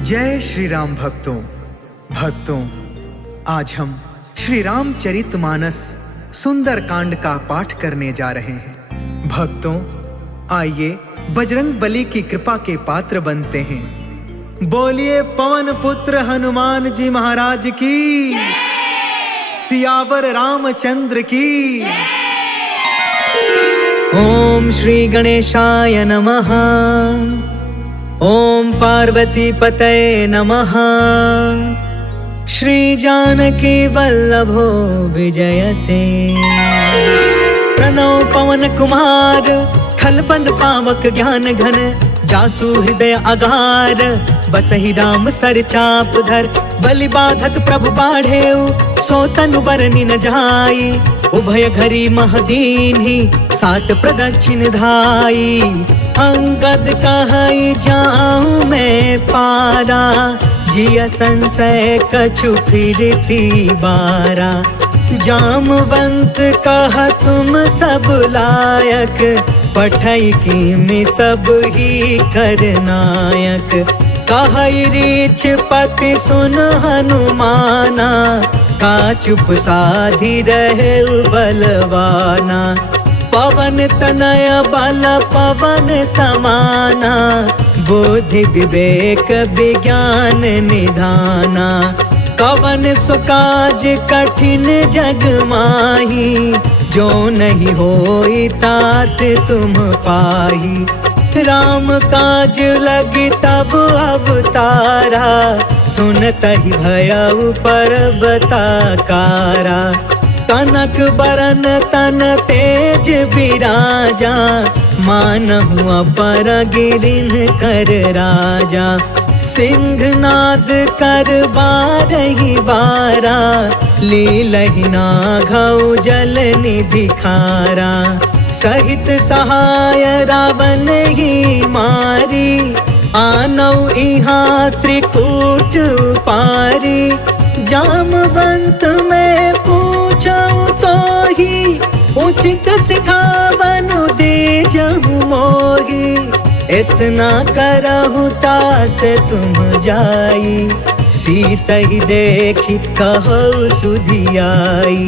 जय श्री राम भक्तों, आज हम श्री रामचरितमानस सुंदर कांड का पाठ करने जा रहे हैं। भक्तों, आइए बजरंग बली की कृपा के पात्र बनते हैं। बोलिए पवन पुत्र हनुमान जी महाराज की, सियावर रामचंद्र की। ओम श्री गणेशाय नमः। ओम पार्वती पतये नमः। श्री जानकी वल्लभो विजयते। प्रणव पवन कुमार, खलपन पावक ज्ञान घन, जासु हृदय अगार, बसहि राम सर चाप धर। बलि बाधत प्रभु बाढ़ेउ, सो तनु बरनि न जाई। उभय घरी महदीन्हि, सात प्रदक्षिण धाई। अंगद कहई जाऊं मैं पारा, जिया संशय कछु फिरती बारा। जामवंत कहा तुम सब लायक, पठई की में सब ही करनायक। कहई रीछ पति सुन हनुमाना, का चुप साधी रहे बलवाना। पवन तनय बल पवन समाना, बुद्धि विवेक विज्ञान निधाना। कवन सुकाज कठिन जग माही, जो नहीं होई तात तुम पाही। राम काज लगी तब अवतारा, सुनतहि भयउ पर्वताकारा। कनक बरन तन तेज बिराजा, मानहु अपर गिरिन कर राजा। सिंहनाद कर बारहि बारा, लीलहि नाघउ जल निधि खारा। सहित सहाय रावण ही मारी, आनौ इहाँ त्रिकूट पारी। जामवंत में पूछऊ तो ही, उचित सिखावनु दीजहु मोही। इतना करहु तात तुम जाई, सीतहि देखि कहु सुधियाई।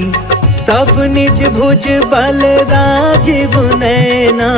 तब निज भुज बल राजीव नैना,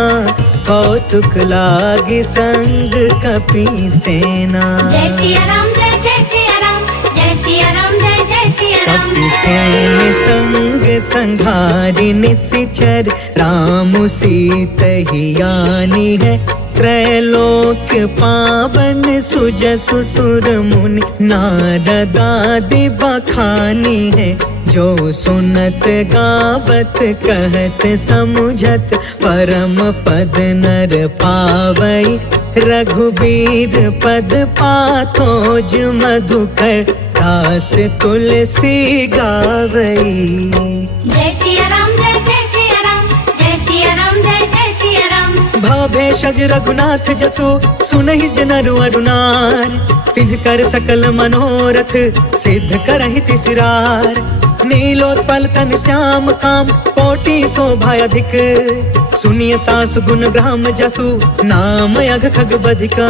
कौतुक लागी संग कपि सेना। जय सिया राम, जय सिया राम, जय सिया राम, जय सिया राम। कपि सेन संग संघारि निशिचर, राम सीतहि आनी है। त्रैलोक पावन सुजसु सुर मुनि, नारद आदि बखानी है। जो सुनत गावत कहत समुझत, परम पद नर पावई। रघुबीर पद पाथोज मधुकर, दास तुलसी गावई। जय सिया राम, जय सिया राम, जय सिया राम, जय सिया राम। भव भेषज रघुनाथ जसु, सुनहि जनरु अरुनार। तिन्ह कर सकल मनोरथ, सिद्ध करहि तिसरार। नीलोत्पल तन श्याम काम, कोटि शोभा अधिक। सुनियता सुगुण ब्रह्म जसु, नाम अघ खग बधिका।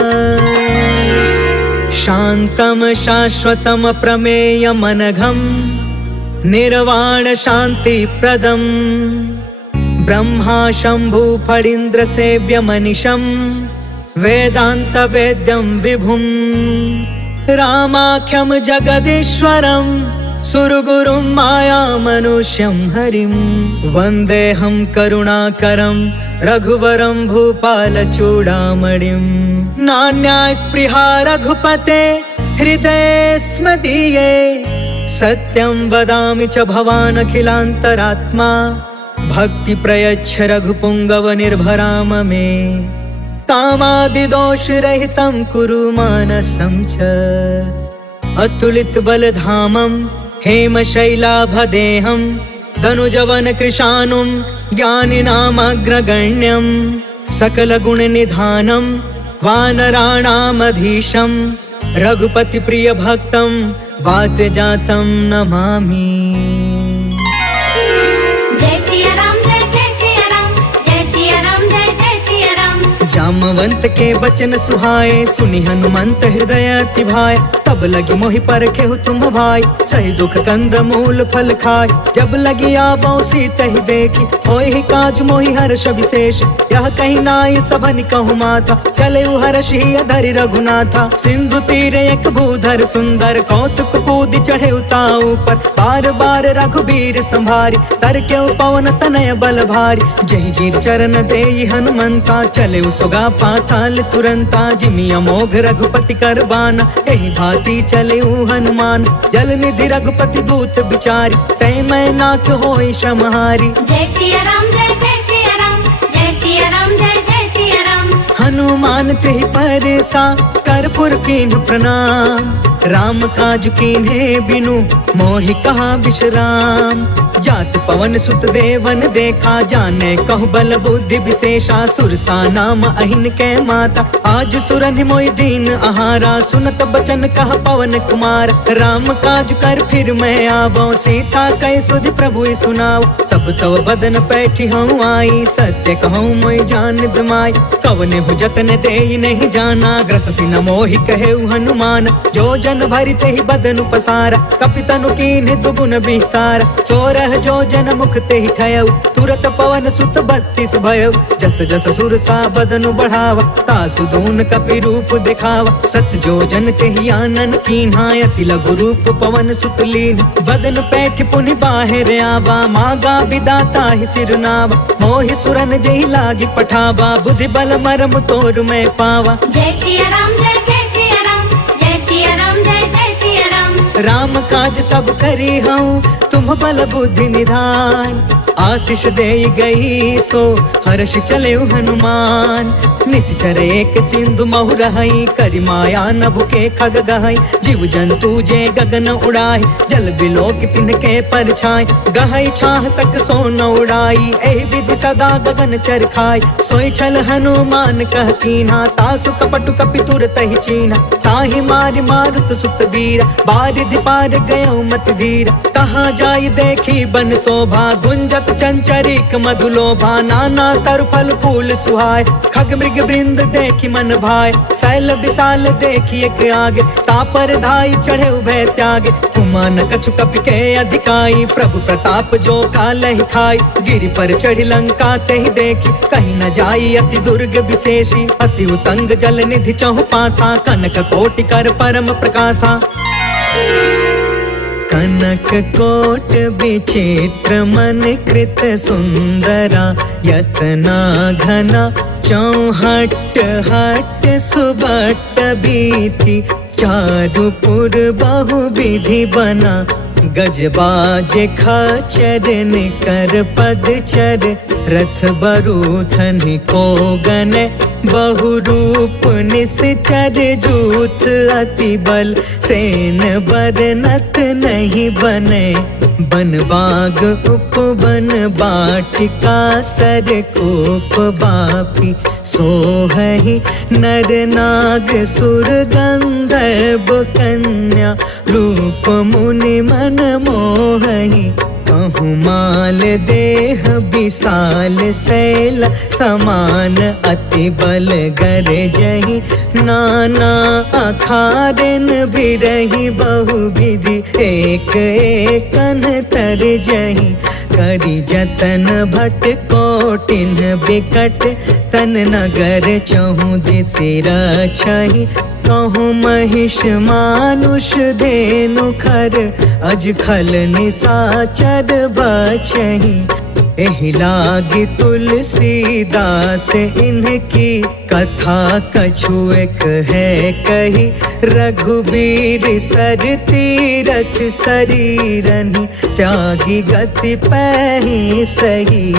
शांतम शाश्वतम प्रमेय मनघम, निर्वाण शांति प्रदम। ब्रह्मा शंभु फणीन्द्र सेव्य मनिषं, वेदांत वेद्यं विभुं। रामाख्यं जगदीश्वरं, सुरगुरुं माया मनुष्यं हरिं। वन्देऽहं करुणाकरं, रघुवरं भूपाल चूडामणिं। नान्या स्पृहा रघुपते, हृदये स्म दीये। सत्यं वदामि च भवान् अखिलान्तरात्मा। भक्ति प्रयच्छ रघुपुंगव निर्भराम मे। कामादिदोष रहितं कुरु मानसं च। अतुलित बलधामं, हेम शैलाभदेहं। धनुजवन कृशानुं, ज्ञानिनामग्रगण्यं। सकल गुण निधानं, वानराणामधीशं। रघुपति प्रिय भक्तं, वातजातं नमामि। जय सिया राम, जय सिया राम, जय सिया राम, जय सिया राम। जामवंत के बचन सुहाए, सुनी हनुमंत हृदय अति भाए। तब लगी मोहि परखे तुम भाई, सही दुख कंद मूल फल खाए। जब लगी आवो सीत ही देखी, होहि काज मोहि हर्ष विशेष। यह कहीं नाई सबन कहु माथा, चले हर्ष ही धरि रघुनाथा। सिंधु तीर एक भूधर सुंदर, कौतुक कूद चढ़े उताऊ पर। बार बार रघुबीर संभारी, तर के पवन तनय बल भारी। जही गिर चरण देई हनुमंता, चले सुगा पाताल तुरंता। जिमि अमोघ रघुपति कर बाना, एहि भांति चले हनुमान। जल निधि रघुपति दूत बिचारी, तै मैं नाथ होई समहारी। जय सिया राम जय जय सिया राम, जय सिया राम जय जय सिया राम। हनुमान तेहि परसा, कर्पूर कीन्ह प्रणाम। राम काज कीन्हे बिनु, मोहि कहा विश्राम। जात पवन सुत देवन देखा, जाने कहु बल बुद्धि विशेषा। सुरसा नाम अहिन के माता, आज सुरन मोहि दीन आहारा। सुनत बचन कह पवन कुमार, राम काज कर फिर मैं आवो। सीता कह सुधि प्रभु सुनाओ, तब तब बदन पैठी हूँ आई। सत्य कहूँ मोहि जान दमाई, कवने हु जतन देई नहीं जाना। ग्रस सिन मोहि कहे हनुमान, जो जन भरि तेहि बदनु पसारा। कपितनु कीन्ह दुगुन विस्तार, सोरह जो जन मुख तेहि ठयउ। तुरत पवन सुत 32 भयउ, जस जस सुरसा बदनु बढ़ावा। तासु दून कपि रूप दिखावा, सत जो जन तेहि आनन कीन्हा। अति लघु रूप पवन सुत लीन, बदन पैठ पुनि बाहिर आवा। मागा विदाता ही सिरनावा, मोहि सुरन जहि लागी पठावा। बुद्धि बल मरम तोर मैं पावा। जय सिया राम जय जय सिया राम, जय सिया राम जय जय सिया राम। राम काज सब करी हूँ, तुम बल बुद्धि निधान। आशीष दे गई सो, हर्ष चले हनुमान। निश्चर एक सिंधु महु रहई, करि माया नभ के खग गहई। जीव जंतु जे गगन उड़ाई, जल बिलोक तिनके परछाई। गहई छाह सक सो न उड़ाई, एहि विधि सदा गगन चर खाई। सोई छल हनुमान कह कीन्हा, तासु कपटु कपि तुरत ही चीन्हा। ताहि मारि मारुत सुत बीरा, बारिधि पार गयो मत धीरा। कहाँ जाई देखी बन शोभा, गुंजत चंचरिक मधुलोभा। नाना तरु फल फूल सुहाय, खग मृग वृंद देखी मन भाय। शैल विशाल देखी एक आगे, तापर धाई चढ़े उभय त्यागे। कुमान कछु कपि के अधिकाई, प्रभु प्रताप जो कालहि थाई। गिरि पर चढ़ी लंका तेहि देखी, कहीं न जाई अति दुर्ग विशेषी। अति उतंग जल निधि चहु पासा, कनक कोटि कर परम प्रकाशा। कनक कोट विचित्र मन कृत सुंदरा। यतना घना चौहट हट सुबट बीथी। चारुपुर बहु विधि बना, गजबाज खचर निकर पदचर। रथ बरूथन को गन, बहु रूप निश्चर। जूथ अति बल, सेन बरनत नहीं बने। बन बाग उपवन बाटिका, सर कोप बापी। सोहहि नर नाग सुर गंधर्व कन्या। रूप मुनि मन मोहहि, कहूँ माल देह विशाल शैल। समान अति बल गर जही, नाना अखारन बिरही। बहु विधि एक एकन तर जही। करि जतन भट कोटिन बिकट, तन नगर चहु दिसि रछहि। कहूँ महिष मानुष धेनु खर, अज खल निसाचर बचहि। एहि लागी तुलसीदास इनकी, कथा कछु एक है कही। रघुबीर सर तीरथ शरीरनि, त्यागी गति पैहि सही।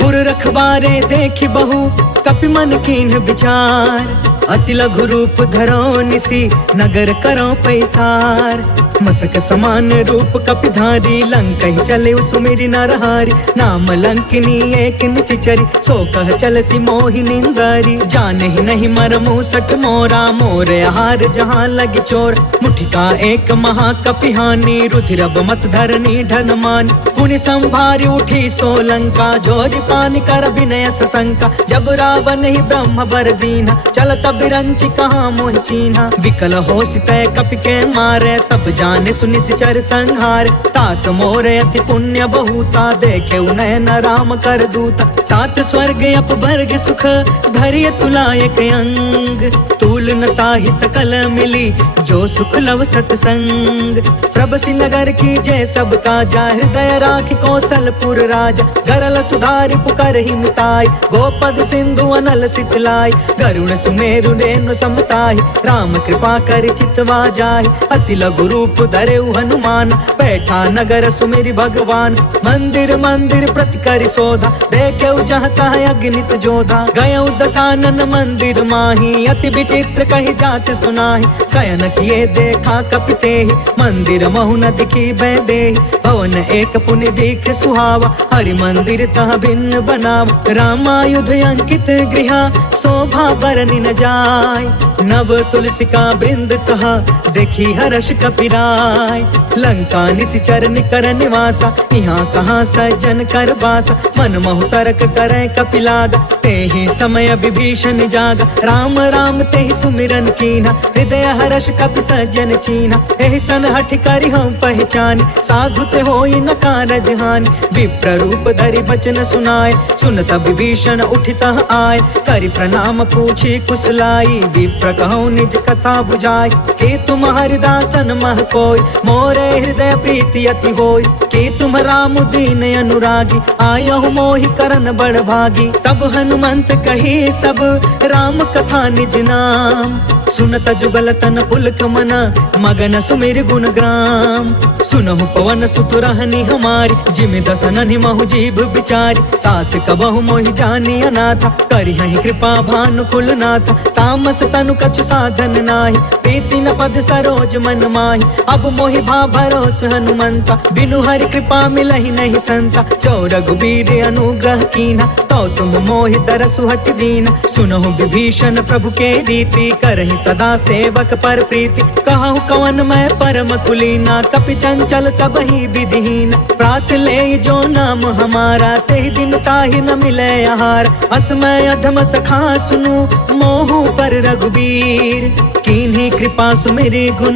पुर रखवारे देखि बहु, कपि मन कीन्ह विचार। अति लघु रूप धरो निसी नगर करो पैसार। मसक समान रूप कपिधारी लंका ही चले सुमेरी नरहारी। नाम लंकिनी एक निशिचरी सो कह चल सी मोहि निंदारी। जाने ही नहीं मरमु सट मोरा मोर आहार जहाँ लगी चोर। मुठिका एक महाकपिहानी रुधिरब मत धरनी ढन मान। पुनि संभारी उठी सोलंका जोरी पानी कर विनय सशंका। जब रावण ही ब्रह्म बर दीना चल तब रंची कहाँ मोहि चीन्हा। विकल हो सितय कपि के मारे तब जाने सुनि सिचर संहार। तात मोर अति पुण्य बहुता देखे नयन राम कर दूता। तात स्वर्ग अपवर्ग सुख धैर्य तुलायक अंग। तूल न ताहि सकल मिली जो सुख लव सतसंग। प्रभसी नगर की जय सब काजा हृदय राखी कौशलपुर राजा। गरल सुधारि पुकर ही मिताई गोपद सिंधु अनल सितलाई। गरुण सुमेरु रेणु समताहि राम कृपा कर चितवा जाहि। अति लघु रूप धरेउ हनुमान बैठा नगर सुमेरि भगवान। मंदिर मंदिर प्रति करि शोधा देखे जहाँ तहाँ अग्नित जोधा। गयउ दसानन मंदिर माही अति विचित्र कही जात सुनाही। शयन किए देखा कपितेहि मंदिर महु न दिखी बैदेहि। भवन एक पुनि दिख सुहावा हरि मंदिर तह भिन्न बनावा। रामायुध अंकित गृह शोभा बरनि न जाय। नव तुलसिका बृंद तह देखी हर्ष कपिराय। लंका निशिचर निकर निवासा यहाँ कहाँ सज्जन कर बासा। मन महु तर्क करे कपिलागा तेहि समय विभीषण जागा। राम राम तेहि सुमिरन कीन्हा हृदय हर्ष कपि सज्जन चीन्हा। एहि सन हठ करि हम पहचान साधु ते होई न कारज हानि। विप्र रूप धरि बचन सुनाए सुनत विभीषण उठितः आए। करि प्रणाम पूछी कुशलाई विप्र कहूँ निज कथा बुझाई। कि तुम हरिदासन मह कोई मोरे हृदय प्रीति अति होई। कि तुम राम दीन अनुरागी आयहु मोहि करन बड़ भागी। तब हनुमंत कही सब राम कथा निज नाम। सुनत जुगल तन पुलक मना मगन सुमिर गुण ग्राम। सुनहु पवन सुत रहनी हमारी जिमि दसननि महु जीव बिचारी। तात कबहु मोहि जानी अनाथा करिहहि कृपा भानु कुलनाथा। तामस तनु कछु साधन नाही प्रीति न पद सरोज मन माही। अब मोहि भा भरोस हनुमंता बिनु हरि कृपा मिलहि नहीं संता। जो रघुबीर अनुग्रह कीन्हा तो तुम मोहि तरसु हट दीना। सुनहु विभीषण प्रभु के रीति करहि सदा सेवक पर प्रीति। कहूँ कवन मैं परम कुलीना कपि चंचल सब ही विधिहीन। प्रात ले जो नाम हमारा तेहि दिन ताहि न मिले आहार। असमय अधम सखा सुनु मोहु पर रघुबीर। कीन्ही कृपा सुमेरि गुण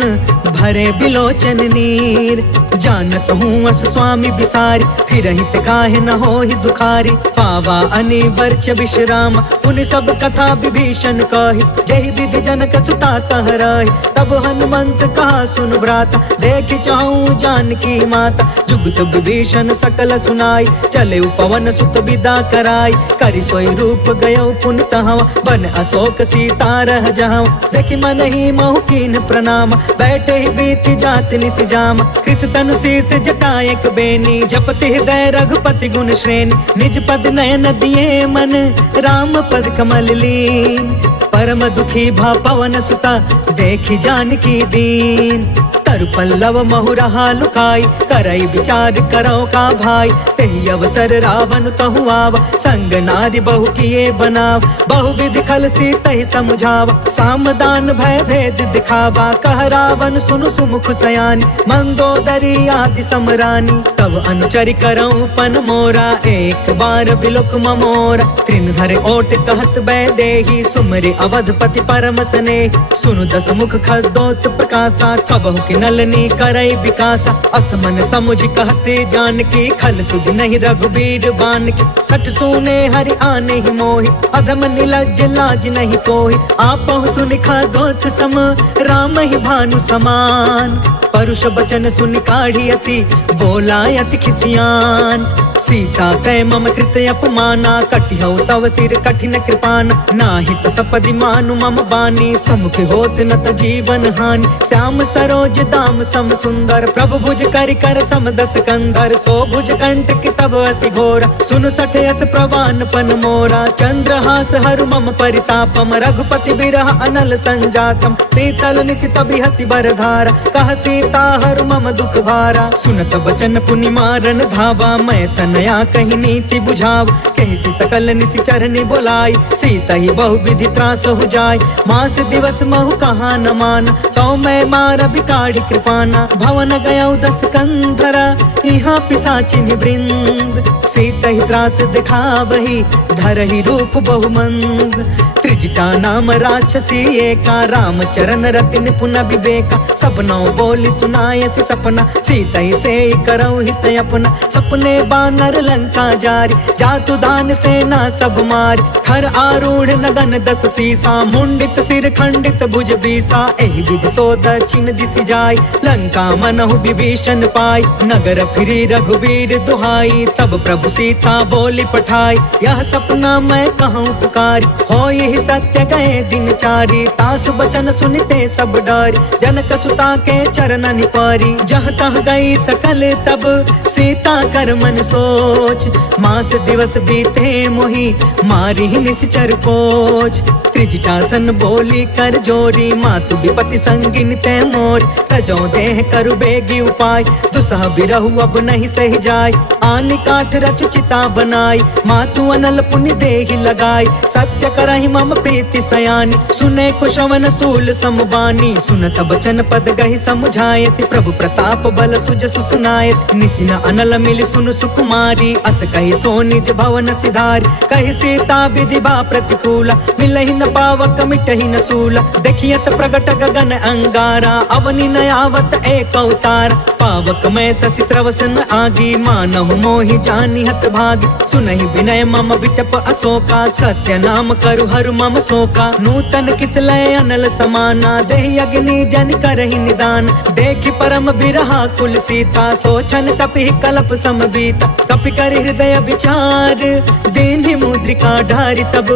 भरे बिलोचन नीर। जानत हूँ अस स्वामी बिसारी फिरहि ते काहे न होहि दुखारी। पावा अनि वर्ष विश्राम उन सब कथा विभीषण कही। जहि विधि जनक सुता कह रही तब हनुमंत कहा सुन भ्राता। देख चाहूँ जानकी माता जुगत विभीषण सकल सुनाई। चले पवन सुत विदा कराई करि सोई रूप गयो पुनि तहवा। बन अशोक सीता रह जहाँ देखि मन ही महु कीन प्रणाम। बैठे ही बीती जात निसि जाम कृष तनु शीस जटायक बेनी। जपति हृदय रघुपति गुण श्रेणी निज पद नयन दिए मन राम पद कमल लीन। परम दुखी भा पवन सुता देखी जानकी दीन। तरु पल्लव महु रहा लुकाई करई विचार करो का भाई। तेहि अवसर रावण तहु आवा संग नारी बहु किए बनाव। बहु विधि खल सी तहि समझावा सामदान भय भेद दिखावा। कह रावण सुनु सुमुख सयानी मंदोदरी आदि समरानी। तब अनुचरि करऊं पन मोरा एक बार बिलोक ममोरा। त्रिन धरे ओट कहत बैदेही सुमरि अवधपति परम स्नेह। सुनु दस मुख खदोत प्रकाशा कबहु कि नलनी करई विकासा। असमन समुझ कहते जानकी खल सुध नहीं रघुबीर बान की। सठ सुने हरि आने ही मोहि अधम निलज्ज लाज नहीं कोहि। आपहु सुनि खदोत सम राम ही भानु समान। परुष बचन सुनि काढ़ी असी बोला अति खिसियान। सीता कै मम कृत अपमाना, कटिहौ तव सिर कठिन कृपान। नाहित सपदि मानु मम बानी, समुख होत न त जीवन हानि। श्याम सरोज दाम सम सुंदर, प्रभु भुज करि कर सम दस कंधर। सो भुज कंटक तब असि घोर, सुन सठ यस प्रवान पन मोरा। चंद्रहास हरु मम परितापम, रघुपति बिरह अनल संजातम। शीतल निशित बिहसि बर धारा, कह सीता हरु मम दुख भारा। सुनत बचन पुनि मारन धावा, मैं तनया कही नीति बुझाव। कहि सकल निशिचर नि बोलाई, सीता ही बहु विधि त्रास हो जाय। मास दिवस महु कहा न मान, तो मैं मार बिकाढ़ी कृपाना। भवन गयौ दस कंधरा, यहाँ पिशाचिन वृंद। सीता ही त्रास दिखावही, धरहि रूप बहुमंद। त्रिजटा नाम राक्षसी एका, राम चरण रति निपुण विवेका। सपनौ बोली सुनायसि सपना, सीता ही से करौ हित अपना। सपने बानर लंका जारी, जातु दान सेना सब मारी। थर आरूढ़ नगन दस सीसा, मुंडित सिर खंडित भुज बीसा। एहि विधि सो दक्षिण दिशि जाय, लंका मनहु विभीषण पाई। नगर फिरी रघुबीर दुहाई, तब प्रभु सीता बोली पठाई। यह सपना मैं कहूँ पुकारी, हो यही सत्य गए दिन चारी। तासु बचन सुनते सब डरी, जनक सुता के चरण निपारी। जह तह गई सकल तब सीता कर मन सोच, मास दिवस बीते मोहि मारी निश्चर कोच। त्रिजटासन बोली कर जोरी, मातु विपति संगिन ते मोर। तजो देह करु बेगी उपाय, दुसह बिरहु अब नहीं सह जाय। आनि काठ रचु चिता बनाई, मातु अनल पुनि देहि लगाई। सत्य करहि मम प्रीति सयानी, सुने कुशवन सूल समबानी। सुनत बचन पद गहि समुझायसि, प्रभु प्रताप बल सुजसु सुनायसि। निसिन अनल मिलि सुनु सुकुमारी, अस कहि सो निज भवन सिधारी। कहि सीता विधि बा प्रतिकूला, मिलहि न पावक मिटहि न सूला। देखियत प्रगट गगन अंगारा, अवनि न आवत एक अवतार। पावक मैं शशि त्रवसन आगी, मानहु मोहि जानि हत भागी। सुनहि विनय मम बिटप अशोका, सत्य नाम करु हरु मम शोका। नूतन किसलय अनल समाना, देहि अग्नि जन करहि निदान। देखि परम बिरहा कुल सीता, सोचन तपि कलप सम बीता। कपि कर हृदय विचार, दीन्हि मुद्रिका ढारि तब।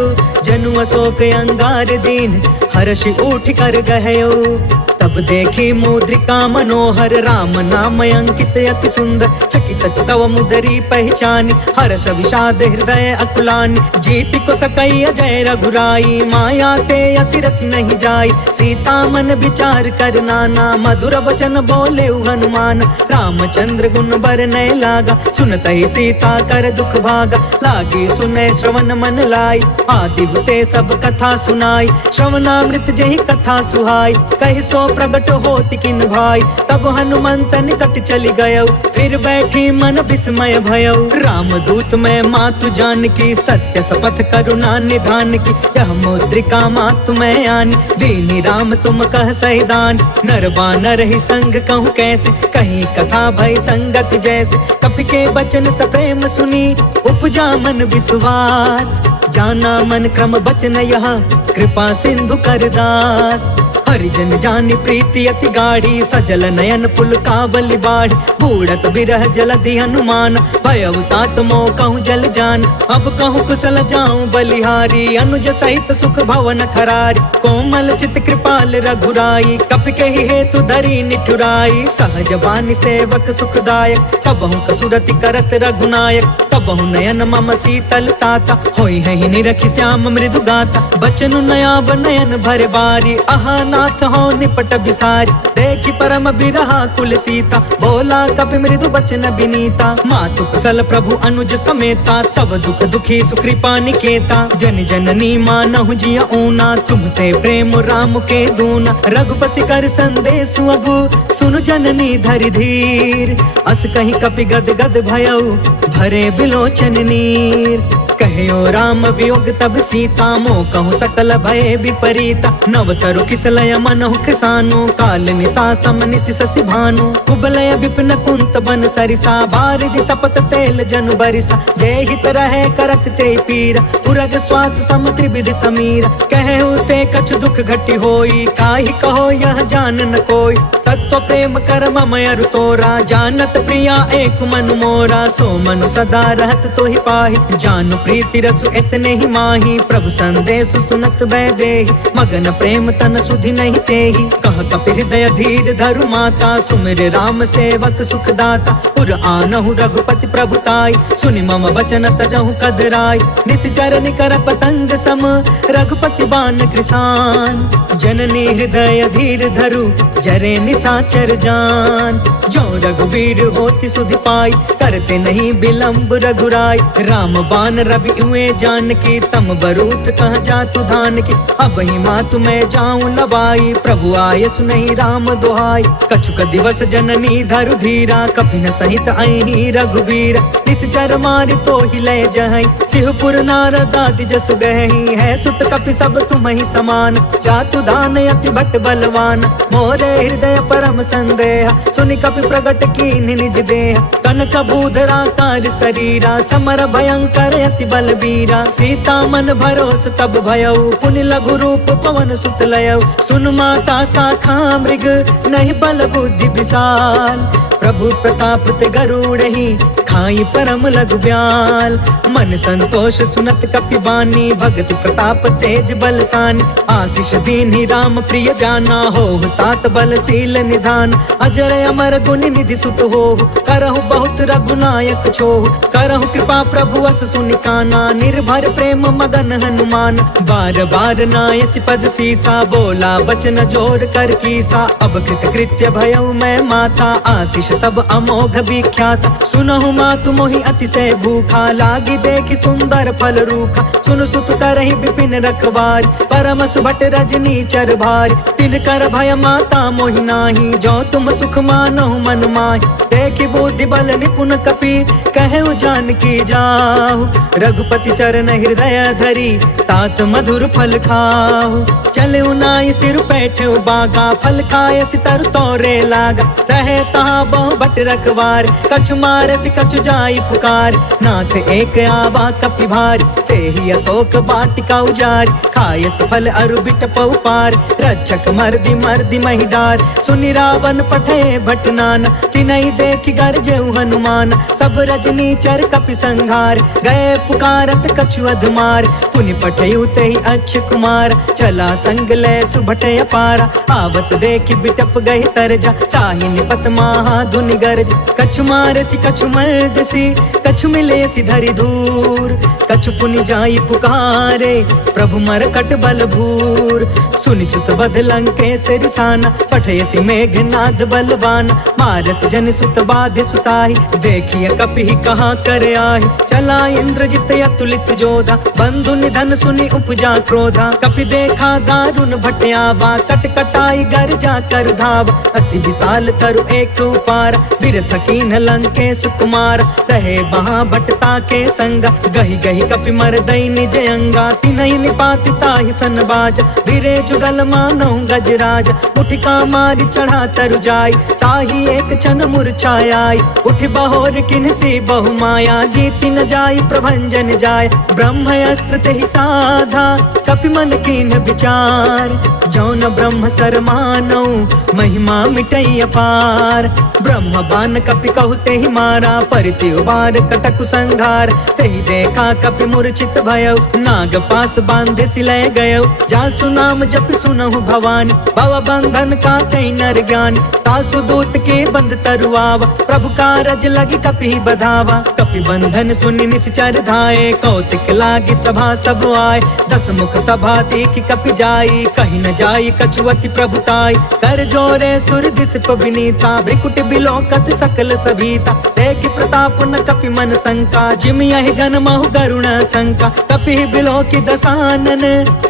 जनु अशोक अंगार दीन, हर्षि उठ कर गहयो। तब देखी मुद्रिका मनोहर, राम नाम अंकित अति सुंदर। चकित तव मुदरी पहचानी, हर्ष विषाद हृदय अकुलानी। जीति को सकई अजय रघुराई, माया ते असि रच नहीं जाई। सीता मन विचार कर नाना, मधुर वचन बोले हनुमान। रामचंद्र गुण बरनय लागा, सुनत ही सीता कर दुख भागा। लागी सुने श्रवण मन लाई, आदि हुते सब कथा सुनाई। श्रवणामृत जही कथा सुहाई, कहि सो प्रगट होति किन भाई। तब हनुमंत निकट चली गयो, फिर बैठी मन विस्मय भयो। राम दूत मैं मातु जान की, सत्य शपथ करुणा निधान की। यह मुद्रिका मातु मैं आनी, दीनी राम तुम कह सहिदान। नर बानर ही संग कहूँ कैसे, कहीं कथा भई संगत जैसे। कपि के बचन सप्रेम सुनी, उपजा मन विश्वास। जाना मन क्रम बचन यह, कृपा सिंधु कर दास। हरिजन जानि प्रीति अति गाढ़ी, सजल नयन पुल कावली बाढ़। बूढ़त बिरह जलधि हनुमान, भयउ तात मोह कहूँ जल जान। अब कहूँ कुशल जाऊं बलिहारी, अनुज सहित सुख भवन खरारी। कोमल चित कृपाल रघुराई, कपि कहि हेतु धरी निठुराई। सहज बानी सेवक सुखदायक, कबहु कसुरति करत रघुनायक। कबहु नयन मम शीतल ताता, होई है निरखि श्याम मृदु गाता। बचनु नयाब नयन भर बारी, आहा नाथ हो निपट बिसारी। देखि परम बिरहा कुल सीता, बोला कपि मृदु बचन विनीता। मातु कुशल प्रभु अनुज समेता, तब दुख दुखी सुकृपा निकेता। जन जननी मानहु जिय ऊना, तुम ते प्रेम राम के दूना। रघुपति कर संदेश अगु, सुनु जननी धरि धीर। अस कहीं कपि गद गद भयउ, भरे बिलोचन नीर। कहो राम वियोग तब सीता, मोह कहूँ सकल भय विपरीता। नव तरु किसलय मनहु कृसानु, काल निसा सम निसि शशि भानु कुबलय विपिन कुंत बन सरिसा बारिधि तपत तेल जनु बरिसा जय हित रहे करत ते पीरा उरग श्वास सम त्रिविध समीरा कहु ते कछु दुख घटी होई काहि कहो यह जान न कोई तत्व प्रेम कर मम अरु तोरा जानत प्रिया एक मनु मोरा सो मनु सदा रहत तो ही पाहि जानु प्रीति रसु इतने ही माही प्रभु संदेश सुनत बै देहि मगन प्रेम तन सुधि नहीं तेहि कह कपि हृदय धीर धरु माता सुमिर राम सेवक सुख दाता पुर आनहु रघुपति प्रभुताई सुनि मम वचन तजहु कदराई निश्चर निकर पतंग सम रघुपति बान कृसान जननी हृदय धीर धरु जरे निसाचर जान जो रघुवीर होति सुधि पाई करते नहीं विलंब रघुराई राम बान रवि हुए जान की तम बरूत कह जातु धान की अब ही मातु मैं जाऊं लवाई प्रभु आय सुनहि राम दोहाई कछुक दिवस जननी धरु धीरा कपिन सहित आई रघुवीर निश्चर मारि तो ही लय जहई तिहुपुर नारद आदि जसु गहई है सुत कपि सब तुम ही समान जातु दान अति भट बलवान मोरे हृदय परम संदेह सुनि कपि प्रगट कीन निज देह कनक भूधरा कार शरीरा समर भयंकर अति बलबीरा सीता मन भरोस तब भयउ पुनि लघु रूप पवन सुत लयउ सुन माता शाखा मृग नहीं बल बुद्धि विशाल प्रभु प्रताप ते गरुड़हि खाई परम लघु ब्याल मन संतोष सुनत कपि बानी भगति प्रताप तेज बलसानी आशीष दीन्हि राम प्रिय जाना हो तात बलशील निधान अजर अमर गुण निधि सुत हो करहु बहुत रघुनायक छोह करहु कृपा प्रभु अस सुनि काना निर्भर प्रेम मगन हनुमान बार बार नायसि पद सीसा बोला बचन जोर कर कीसा अब कृत कृत्य भयउ मैं माता आशीष तब अमोघ विख्यात सुनहु मातु मोहि अतिशय भूखा लागी देखि सुंदर फल रूखा सुन सुत करहि विपिन रखवार परम सुभट रजनी चर भार तिन कर भय माता मोहि नाही जो तुम सुख मानहु मन माहि देखि बुद्धि बल निपुण कपि कहु जान की जाहु रघुपति चरण हृदय धरी तात मधुर फल खाहु चले नाई सिर बैठे बागा फल खाए सितर तोरे लागा रहे तहाँ बहु बट रखवार कछु मारे सि कछु जाई पुकार नाथ एक आवा कपि भार ते ही अशोक बाटिका उजार खाए फल अरु बिट पार रक्षक मर्दी मर्दी महिडार सुनि रावण पठे भटनान तिनहि देखि गरजेउ हनुमान सब रजनी चर कपि संघार गए पुकारत कछु अधमार पुनि पठयु तेहि अच्छ कुमार चला संग ले सुभट अपारा आवत देखि बिटप गहि तरजा ताहि निपत महा धुनि गरज कछु मारसी कछु मर्दसी कछु मिलेसी धरि धूर कछु पुनि जाई पुकारे प्रभु मरकट बल भूर सुनि सुत बध लंकेश रिसाना पठयसी मेघनाद बलवान मारस जन सुत बाधे सुताहि देखिए कपि कहाँ कर आहि चला इंद्रजित अतुलित जोधा बंधु निधन सुनि उपजा क्रोधा कपि देखा दारुण भटयावा कट कटाई गर जा कर धाव अति विशाल तरु एक उपार बिरथ कीन लंकेश कुमार रहे वहाँ भटता के संगा गही गही कपि मर दई निज अंगा तिनहि निपाति ताहि सन बाज बिरे जुगल मानो गजराज उठिका मारी चढ़ा तरु जाय ताहि एक क्षण मूर्छाई उठ बहोर किनसी बहु माया जीति न जाय प्रभंजन जाय ब्रह्म अस्त्र तेहि साधा कपि मन कीन विचार जौन ब्रह्म सर मानौ महिमा मिटई अपार ब्रह्म बान कपि कहु तेहि मारा परिति उबार कटकु संघार तेहि देखा कपि मूर्छित भयउ नाग पास बांधे सिलय गयउ जासु नाम जप सुनहु भवानी भव बंधन का कई नर ज्ञान तासु दूत के बंध तरुआवा प्रभु कारज लगी कपि बधावा कपि बंधन सुनि निश्चर धाये कौतिक लागी सभा सब आए दस मुख सभा देखि कपि जाई कहीं न जाई कछुअति प्रभुताई कर जोरे सुर दिस विनीता भ्रिकुट बिलोकत सकल सभीता देखि प्रताप न कपि मन शंका, जिम यहि गण महु गरुण शंका, कपि बिलो की दसानन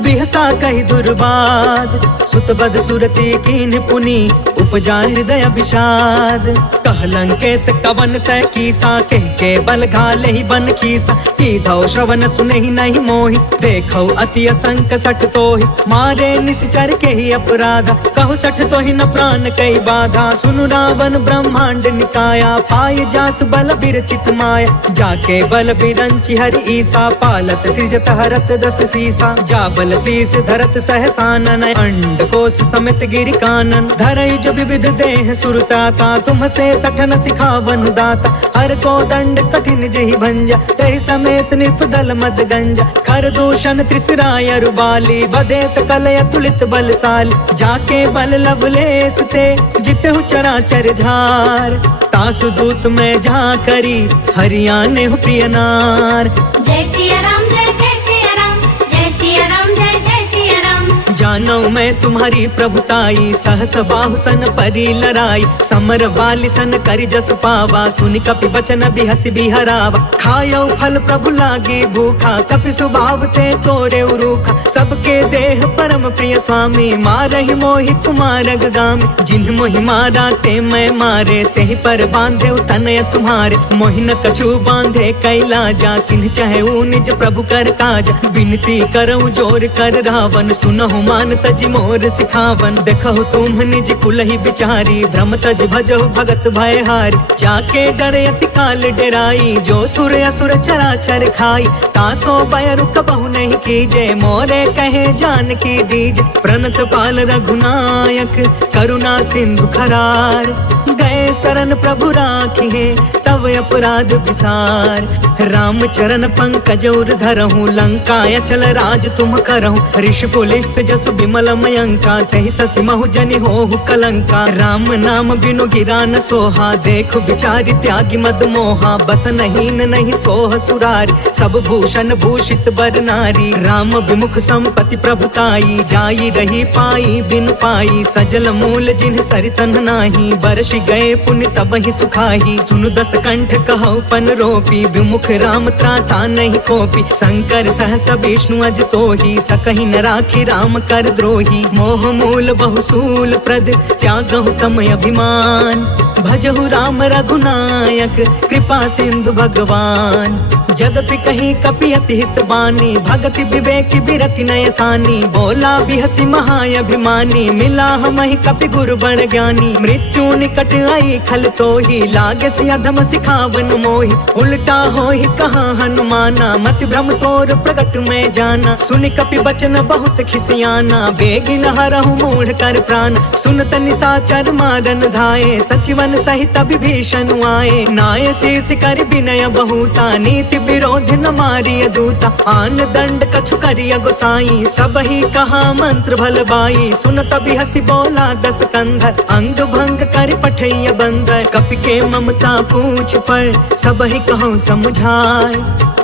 बिहसा कहि दुर्बाद, सुत बद सुरती कीन्ह पुनि उपजा हृदय विषाद, कहलंकेश कवन तय कीसा, कह के बल घाले ही बन खीसा, की धौ श्रवण सुनहि नहीं मोहि, देखौ अति असंक सठ तोहि, मारे निश्चर के ही अपराधा, कहु सठ तोहि न प्राण कई बाधा, सुनु रावण ब्रह्मांड निकाया, पाय जासु बल बिरचित माया, जाके बल बिरंचि हरि ईसा, पालत सृजत हरत दस सीसा, जा बल शीस धरत सहसानन, अंड कोश समेत गिरि कानन, धरई जो विविध देह सुरताता, तुम से सठन सिखावन दाता, हर को दंड कठिन जहि भंजा, तहि समेत निपदल मद गंजा, खर दूषण त्रिसराय रुबाली, बदे सकल अतुलित बलशाली, जाके बल लवलेस ते जितहु चराचर झार, तासु दूत में जा करी हरियाणे हो प्रिय नार। जय सिया राम जय जय सिया राम, जय सिया राम जय जय सिया राम। जानो मैं तुम्हारी प्रभुताई, सहस बाहु सन परी लड़ाई, समर वाली सन करि जस पावा, सुनि कपि बचन बिहसि बिहरावा, खायो फल प्रभु लागे भूखा, कपि स्वभाव ते तोरे उरूखा, सबके देह परम प्रिय स्वामी, मारहि मोहि कुमार गामी, जिन्ह मोहि मारा ते मैं मारे, तेहि पर बांधे तनय तुम्हारे, मोहि न कछु बांधे कैलाजा, किन्ह चाहे निज प्रभु कर काजा, विनती करऊं जोर कर रावण, सुनहु मान तज मोर सिखावन, देखहु तुम निज कुलहि बिचारी, भ्रम तज भजहु भगत भयहारी, जाके डरे अति काल डेराई, जो सुर असुर चराचर खाई, तासो भय रुक बहु नहीं कीजे, मोरे कहे जान की दीज, प्रणत पाल रघुनायक करुणा सिंधु खरार, गए शरण प्रभु राखिए तब अपराध विसार, राम चरण पंकज उर धरहूँ, लंका अचल राज तुम करहूँ, ऋषि पुलिस्त जसु विमल मयंका, तहि ससि महु जनि होहु कलंका, राम नाम बिनु गिरा न सोहा, देखु बिचारी त्यागी मद मोहा, बस नहीं सोह सुरारी, सब भूषण भूषित बर नारी, राम विमुख संपत्ति प्रभुताई, जाई रही पाई बिनु पाई, सजल मूल जिन्ह सरितन नाही, बरसि गए पुण्य तब ही सुखाही, सुनु दस कंठ कहु पन रोपी, विमुख राम त्राता नहीं कोपी, शंकर सहस विष्णु अज तोहि, सकहि न राखी राम कर द्रोही, मोह मूल बहुसूल प्रद त्यागहु तम अभिमान, भजहु राम रघुनायक कृपा सिंधु भगवान, जदपि कहीं कपि अति हित बानी, भगति विवेक बिरति नय सानी, बोला बिहसि महाअभिमानी, मिला हमहि कपि गुरु बड़ ज्ञानी, मृत्यु निकट आई खल तोहि, लागे सि अधम सिखावन मोहि, उल्टा होहि कहाँ हनुमाना, मति भ्रम तोर प्रगट में जाना, सुनि कपि बचन बहुत खिसियाना, बेगिन हरहु मूढ़ कर प्राण, सुनत निशाचर मारन धाये, सचिवन सहित विभीषण आए, नाय शीस कर विनय बहुता, नीति विरोध न मारिय दूता, आन दंड कछु करिय गोसाई, सब ही कहा मंत्र भल बाई, सुनत बिहसि बोला दस कंधर, अंग भंग कर पठैय बंदर, कपि के ममता पूछ पर सब ही कहूँ समझाए,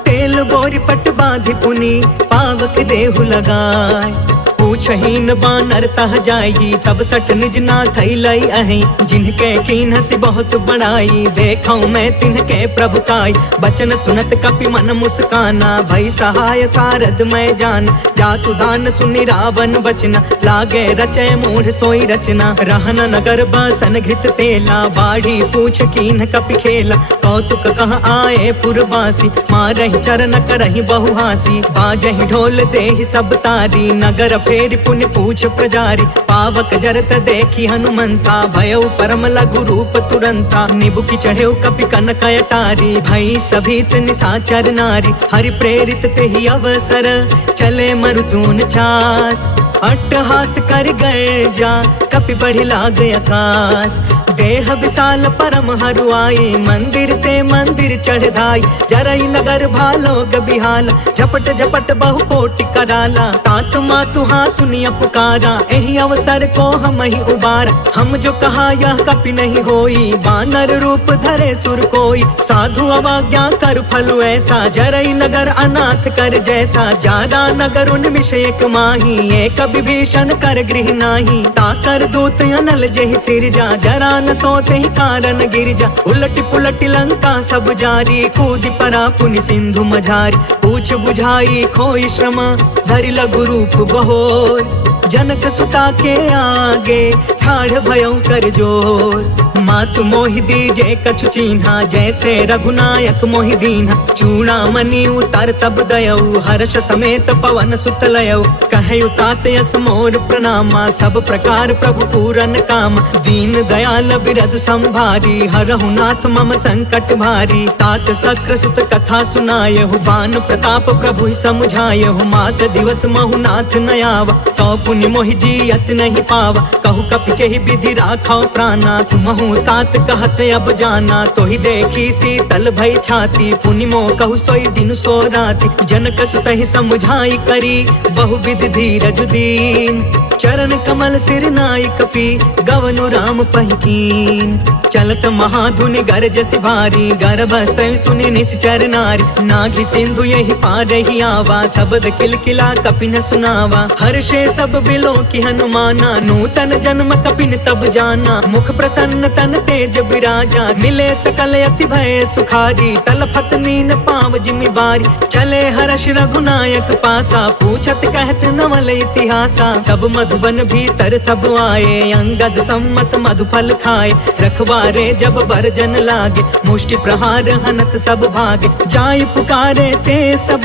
तेल बोरी पट बांधि पुनि पावक देहु लगाए, पूछहीन बानर तह जाई, तब सठ निज नाथ लई अहि, जिनके कीन्हसि बहुत बड़ाई, देखौ मैं तिनके प्रभुताई, बचन सुनत कपि मन मुस्काना, भई सहाय सारद मैं जान, जातु दान सुनि रावण बचना, लागे रचय मूढ़ सोई रचना, रहन नगर बासन घृत तेला, बाढ़ी पूछ कीन्ह कपि खेला, कौतुक कह आए पुरवासी, मारहि चरण करहि बहु हासी, बाजहि ढोल देहि सब तारी, नगर फेर पुण्य पूछ प्रजारी, पावक जरत देखी हनुमंता, भयउ परम लघु रूप तुरंता, निबुकी चढ़ेउ कपि कनक अटारी, भई सभीत निशाचर नारी, हरि प्रेरित तेहि अवसर, चले मरुतून छास, अट्टहास कर गर्जा कपि बढ़ि लाग आकाश, देह विशाल परम हरुआई, मंदिर ते मंदिर चढ़ धाई, जरई नगर भालोग बिहाला, झपट झपट बहु कोटि कराला, तात मातु हाँ सुनिया पुकारा, एहि अवसर को हम ही उबारा, हम जो कहा यह कपि नहीं होई, बानर रूप धरे सुर कोई, साधु अवज्ञा कर फलु ऐसा, जरई नगर अनाथ कर जैसा, जादा नगर उन मिश एक माही, एक विभीषण कर गृह नाही, ताकर दूत अनल जहि सिरजा, जरा न सोते ही कारण गिरजा। उलट पुलट लंका सब जारी, कूद परा पुनि सिंधु मझारी। पूछ बुझाई खोई श्रम, धरि लघु रूप बहोर, जनक सुता के आगे ठाढ़ भयं कर जोर। मातु मोहि दीजे कछु चीन्हा, जैसे रघुनायक मोहि दीन्हा। चूड़ामणि उतर तब दयऊ, हर्ष समेत पवन सुत लयऊ। कहयु तात यस मोर प्रणामा, सब प्रकार प्रभु पूरन काम। दीन दयाल बिरधु संभारी, हरहु नाथ मम संकट भारी। तात सक्र सुत कथा सुनायहु, बान प्रताप प्रभु समुझायहु। मास दिवस महु नाथ न आवा, तो पुनि मोहि जियत नहीं पावा। कहु कपि केहि विधि राखौ प्राणा, तुमहु तात कहत अब जाना। तो ही देखी शीतल भई छाती, पुनि मोह कहु सोई दिन सो राति। जनक सुत ही समुझाई करी, बहुविध धीरज दीन। चरण कमल सिर नाई कपि, गवनु राम पहिकीन। चलत महाधुनि गरजसि भारी, गर्भस्त्र सुनि निश्चर नारी। नाघि सिंधु यही पार ही आवा, शब्द किलकिला कपिन सुनावा। हर्षे सब बिलो की हनुमाना, नूतन जन्म कपिन तब जाना। मुख प्रसन्न तन तेज बिराजा, मिले सकल अति भय सुखारी। तलफत नीन पाव जिमि बारी, चले हर्ष रघुनायक पासा। पूछत कहत नवल इतिहासा, तब मधुबन भीतर सब आए। अंगद सम्मत मधुफल खाए, रखवारे जब बरजन लागे। मुष्टि प्रहार हनत सब भागे, जाय पुकारे ते सब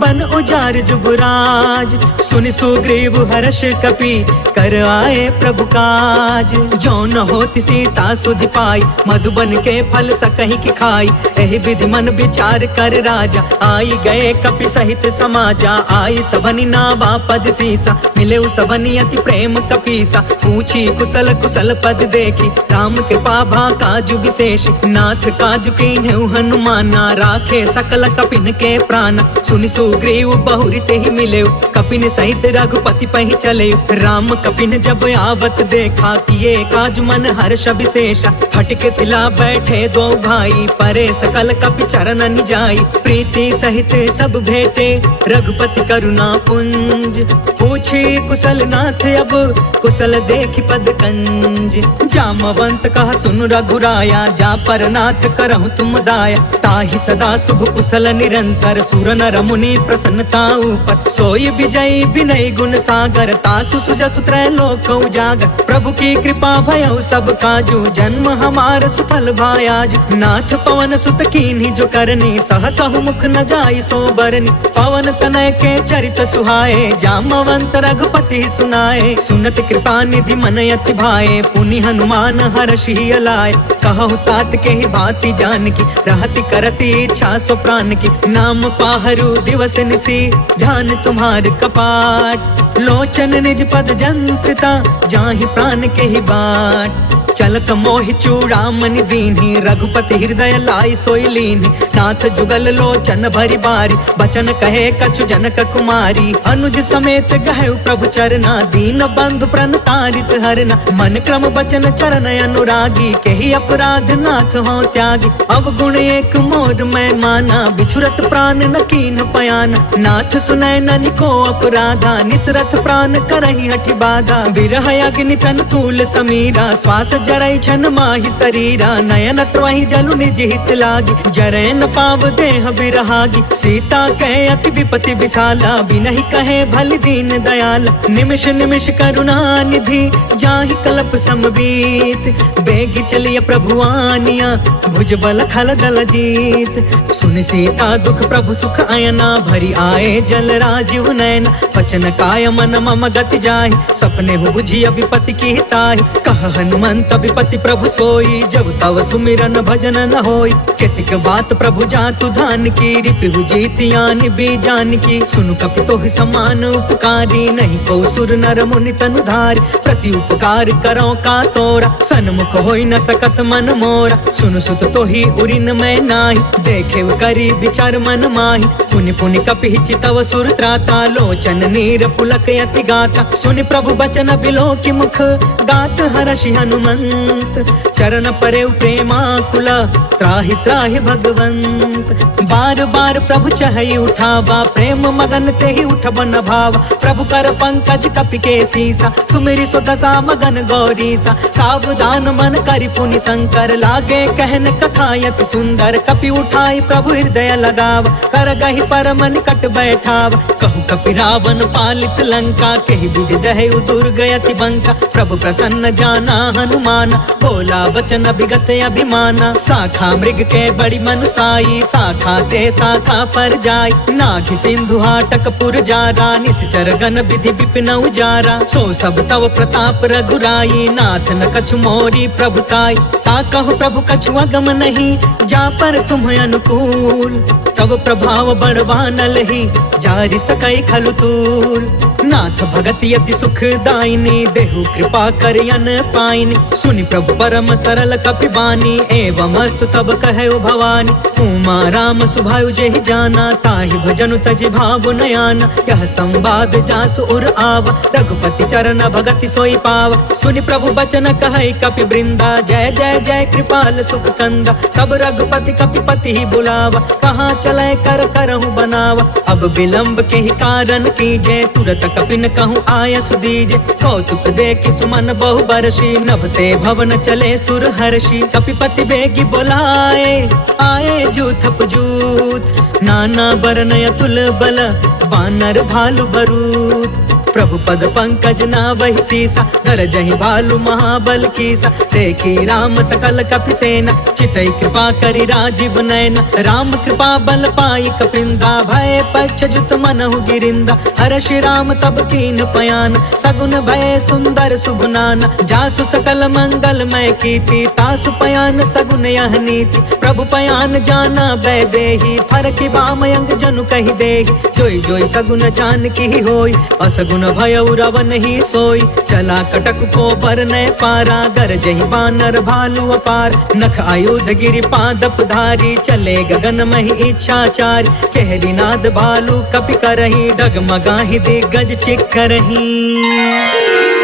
बन उजार जुगराज। सुनि सुग्रीव हर्ष कपि, कर आए प्रभु काज। जो न होति सीता सुधि पाई, मधुबन के फल सकहि की खाई। एहि विधि मन विचार कर राजा, आई गए कपि सहित समाजा। आई सबनि नावा पद सीसा, मिले सबनि अति प्रेम कपीसा। पूछी कुशल कुशल पद देखी, राम के पाभा काजु विशेष। नाथ काजु कीन्हु हनुमाना, राखे सकल कपिन के प्राण। सुनि सुग्रीव बहुरी ते ही मिले, कपिन सहित रघुपति पहि चले। राम कपिन जब आवत देखा, किए काज मन हर्ष विशेषा। फटके सिला बैठे दो भाई, परे सकल कपि चरण जाई। प्रीति सहित सब भेटे, रघुपति करुणा पुंज। पूछी कुशल नाथ अब, कुशल देखि पद कंज। जामवंत कहा सुन रघुराया, जा पर नाथ करहु तुम दाया। ताहि सदा शुभ कुशल निरंतर, सुर नर मुनि प्रसन्नता ऊपर। सोई विजयी विनय गुण सागर, तासु सुजसु त्रैलोक उजागर। प्रभु की कृपा भयउ सब काजू, जन्म हमार सुफल भायाज। नाथ पवन सुत कीन्ही जो करनी, सहसहु मुख न जाई सो बरनी। पवन तनय के चरित सुहाए, जामवंत रघुपति सुनाए। सुनत कृपा निधि मन अति भाए, पुनि हनुमान हर्षि अलाए। कहु तात के ही भांति जानकी, रहति करति इच्छा सो प्राण की। नाम पाहरु दिवस निसी, ध्यान तुम्हार कपाट। लोचन निज पद जंत्रिता, जाहि प्राण के ही बाट। चलत मोहि चूड़ामणि दीन्ही, रघुपति हृदय लाई सोई लीन्ही। नाथ जुगल लोचन भरि बारी, बचन कहे कछु जनक कुमारी। अनुज समेत गहु प्रभु चरना, दीन बंधु प्रणतारित हरना। मन क्रम बचन चरण अनुरागी, केहि अपराध नाथ हो त्यागी। अवगुण एक मोर मैं माना, बिछुरत प्राण न कीन पयाना। नाथ सुनय ननि को अपराधा, निसरथ प्राण करहि हठि बाधा। बिरह अग्नि तन तूल समीरा, श्वास जरई छन माहि शरीरा। नयन त्वहि जलु निज हित लागी, जरै न पाव देह बिरहागी। सीता कहे अति विपति विशाला, बिनहि कहे भलि दीन दयाला। निमिष निमिष करुणा निधि, जाहि कल्प समबीत। बेगी चलिय प्रभु आनिया, भुज बल खल दल जीत। सुनि सीता दुख प्रभु सुख अयना, भरी आए जल राजीव नयन। वचन काय मन मम गति जाहि, सपने हु बुझिय विपति की ताहि। कह हनुमंत विपति प्रभु सोई, जब तव सुमिरन भजन न होई। केतिक बात प्रभु जातु धान की, रिपु जीतियानि बीजान की। सुनु कपि तोहि समान उपकारी, नहीं को सुर नर मुनि तनु धारी। प्रति उपकार करो का तोरा, सन्मुख होई न सकत मन मोरा। सुनु सुत तोहि उरिन मैं नाही, देखे करी विचार मन माही। पुनि पुनि कपि चितव सुर त्राता, लोचन नीर पुलक यति गाता। सुनि प्रभु बचन बिलो की मुख, गात हर्षि हनुमंत संत। चरण परे प्रेमाकुल त्राहि त्राहि भगवंत। बार बार प्रभु चहई उठावा प्रेम मगन ते ही उठ बन भावा। प्रभु कर पंकज कपि के सीसा सुमिरि सो दशा मगन गौरीसा। सावधान मन करि पुनि शंकर लागे कहन कथायत सुंदर। कपि उठाई प्रभु हृदय लगाव कर गही परम निकट बैठाव। कहु कपि रावण पालित लंका केहि विधि दहु दुर्गयति बंका। प्रभु प्रसन्न जाना हनुमान बोला वचन विगत अभिमाना। शाखा मृग के बड़ी मनुसाई शाखा ते शाखा पर जाय। नाघि सिंधु हाटक पुर जारा निश्चर गण विधि विपिन उजारा। सो सब तव प्रताप रघुराई नाथ न कछु मोरी प्रभुताई। ता कहु प्रभु कछु अगम नहीं जा पर तुम अनुकूल। तब प्रभाव बड़वानल ही जारि सकई खलु तूल। नाथ भगत यति सुख दायिनी देहु कृपा करयन पाइनी। सुनि प्रभु परम सरल कपि बानी एवं अस्तु तब कहु भवानी। उमा राम सुभायु जेहि जाना ताहि भजनु तजि भाव नयाना। यह संवाद जासु उर आवा रघुपति चरण भगति सोई पावा। सुनि प्रभु बचन कहै कपि वृंदा जय जय जय कृपाल सुख कंदा। तब रघुपति कपिपति ही बुलावा कहाँ चले कर करहु बनावा। अब विलंब के ही कारण कीजे तुरत कपिन कहूँ आय सुदीजे। कौतुक देखि सुमन बहु बरसी नभते भवन चले सुर हर्षि। कपिपति बेगी बोलाए आए जूथप जूथ नाना बरन अतुल बल बानर भालु बरूद। प्रभु पद पंकज नावहि सीसा गरजहि भालु महाबल कीसा। देखी राम सकल कपि सेना चितई कृपा करि राजीव नयन। राम कृपा बल पाई कपिंदा भय पक्ष जुत मनहु गिरिंदा। हर्षि राम तब कीन पयान सगुन भय सुंदर शुभनान। जासु सकल मंगलमय कीर्ति तासु पयान सगुन यह नीति। प्रभु पयान जाना भय देहि फरकि बामयंग जनु कहि देहि। जोई जोई सगुन जान की होई असगुन भय रावण ही सोई। चला कटक को पर न पारा गरजहि बानर भालु अपार। नख आयुध गिरि पादप धारी चले गगन महि इच्छाचारी। कहरी नाद भालु कपि करही डगमगाहि दिग्गज चिक्करही।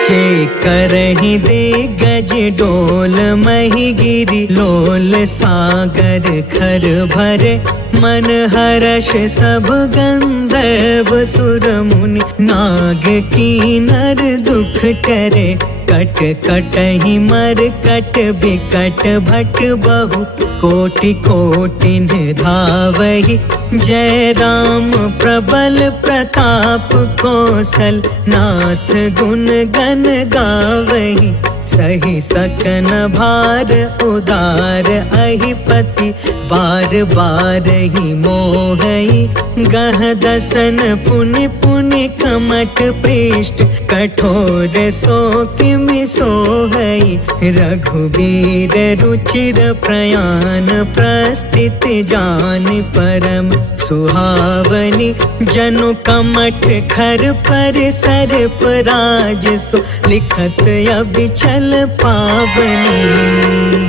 चेकरहि दिग्गज डोल महि गिरि लोल सागर खर भरे। मन हर्ष सब गंधर्व सुर मुनि नाग कीनर दुख टरे। कट कटहि मर कट बिकट भट बहु कोटि कोटिन धावहि। जय राम प्रबल प्रताप कौशल नाथ गुण गण गावहि। सही सकन भार उदार अहिपति बार बार ही मोहई। गह दसन पुनि पुनि कमट पृष्ठ कठोर सो किमि सोहई। रघुवीर रुचिर प्रयाण प्रस्थिति जान परम सुहावनी। जनु कमठ खर पर सर्प राज सो लिखत अबिचल पावनी।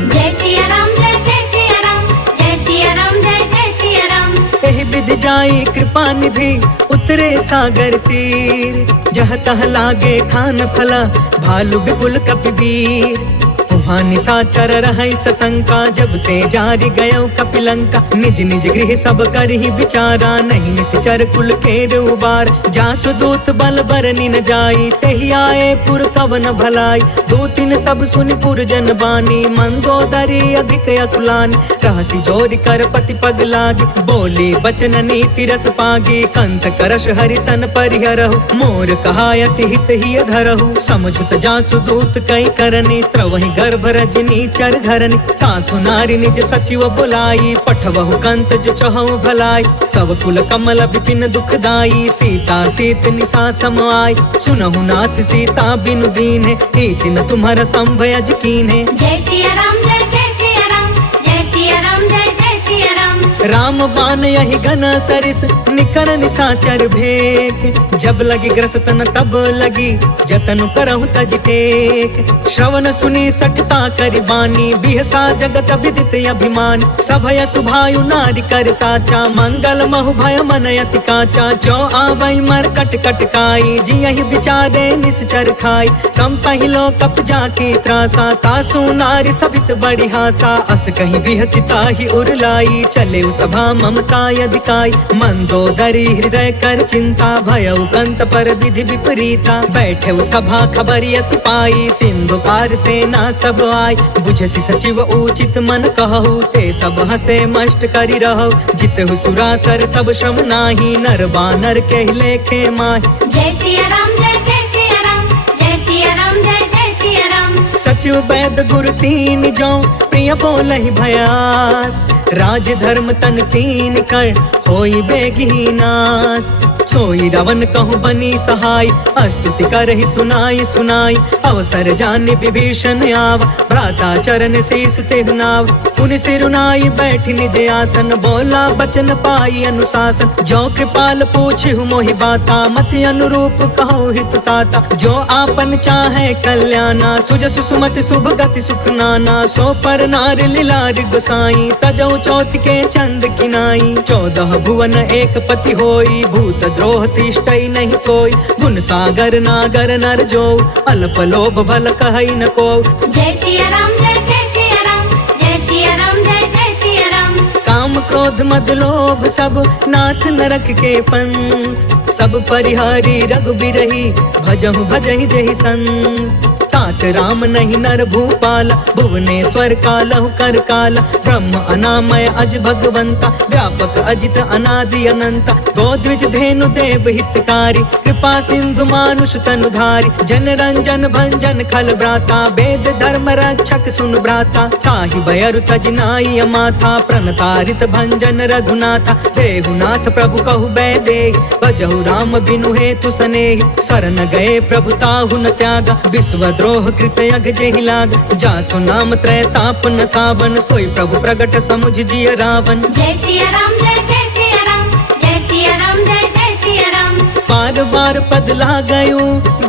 जय सिया राम जय सिया राम जय सिया राम जय सिया राम। एहि विधि जाई कृपा निधि उतरे सागर तीर। जह तह लागे खान फला भालु विपुल कपिवीर। वहाँ निशाचर रहै सशंका जब ते जारि गयो कपिलंका। निज निज गृह सब करहि विचारा नहीं निश्चर कुल केर उबार। जासु दूत बल बरनि न जाई तेहि आए पुर कवन भलाई। दूतिन सब सुनि पुर जन बानी मंदोदरी अधिक अकुलानी। रहसी जोरि कर पति पग लागी बोली वचन नीति रस पागी। कंत करश हरिसन परिहरहु मोर कहायति हित ही धरहु। समझुत जासु दूत कई करनी स्त्रवहि गर्भ रजनी चर घरनी। तासु नारी निज सचिव बुलाई पठवहु कंत जो चहु भलाई। तब कुल कमल विपिन दुखदाई सीता सीत निशा सम आई। सुनहु नाथ सीता बिनु दीन्हे इति न तुम्हारा संभयज कीन्हे। जय सिया राम जय सिया राम जय सिया राम जय सिया राम। राम बाण यही घन सरिस निकर निशाचर भेक। जब लगी ग्रसतन तब लगी जतन करहु तज टेक। श्रवण सुनी सठता करि बानी बिहसा जगत विदित अभिमान। सभय सुभायु नारी कर साचा मंगल महु भय मन अति काचा। जो आवई मर कट कट काई जियहि विचारे निश्चर खाई। कम पहिलो कप जाकी त्रासा तासु नारी सबित बड़ी हासा। अस कहीं बिहसिता ही उरलाई चले सभा ममता यदिकाई। मंदोदरी हृदय कर चिंता भयउ कंत पर विधि विपरीता। बैठे सभा खबरिय सिपाही सिंधु पार सेना सब आई। बुझसी सचिव उचित मन कहु ते सब हसे मष्ट करी रहो। जितहु सुरासर तब श्रम नाही नर बानर के लेखे माही। जय सिया राम जय जय सिया राम जय सिया राम जय जय सिया राम। सचिव वैद गुरु तीन जो प्रिय बोलहि भयास। राज धर्म तन तीन कर होई बेगी नास। सोई रावण कहूँ बनी सहाय स्तुति करहि सुनाई सुनाई। अवसर जाने विभीषण आव भ्राता चरण शीस तेहु नाव। पुनि सिरुनाई बैठ निज आसन बोला बचन पाई अनुशासन। जो कृपाल पूछहु मोहि बाता मति अनुरूप कहु हितु ताता। जो आपन चाहे कल्याणा सुजसु सुमति शुभ गति सुख नाना। सो पर नार लीलार गोसाई तजौ चौथ के चंद किनाई। 14 भुवन एक पति होई भूत द्रोह तिष्ठई नहीं सोई। गुण सागर नागर नर जो अल्प लोभ भल कहई न को। जय सिया राम जय जय सिया राम जय सिया राम जय जय सिया राम। काम क्रोध मद लोभ सब नाथ नरक के पंथ। सब परिहारी रघुबीरहि भजहु भजहि जहि संत। तात राम नहीं नर भूपाला भुवनेश्वर कालहु कर काला। ब्रह्म अनामय अज भगवंता व्यापक अजित अनादि अनंता। गोद्विज धेनु देव हितकारी कृपा सिंधु मानुष तनुधारी। जन रंजन भंजन खल ब्राता वेद धर्म रक्षक सुन ब्राता। ताहि बयरु तज नाई अमाथा प्रणतारित भंजन रघुनाथा। देहुनाथ प्रभु कहु बैदे भजहु राम बिनु हेतु सनेहि। शरण गए प्रभु ताहु न त्यागा विश्व द्रोह कृत यग जेहि लाग। जासु नाम त्रय ताप न सावन सोई प्रभु प्रगट समुझ जिय रावण। जय सिया राम जय जय सिया राम जय सिया राम जय जय सिया राम। बार बार पद लागयु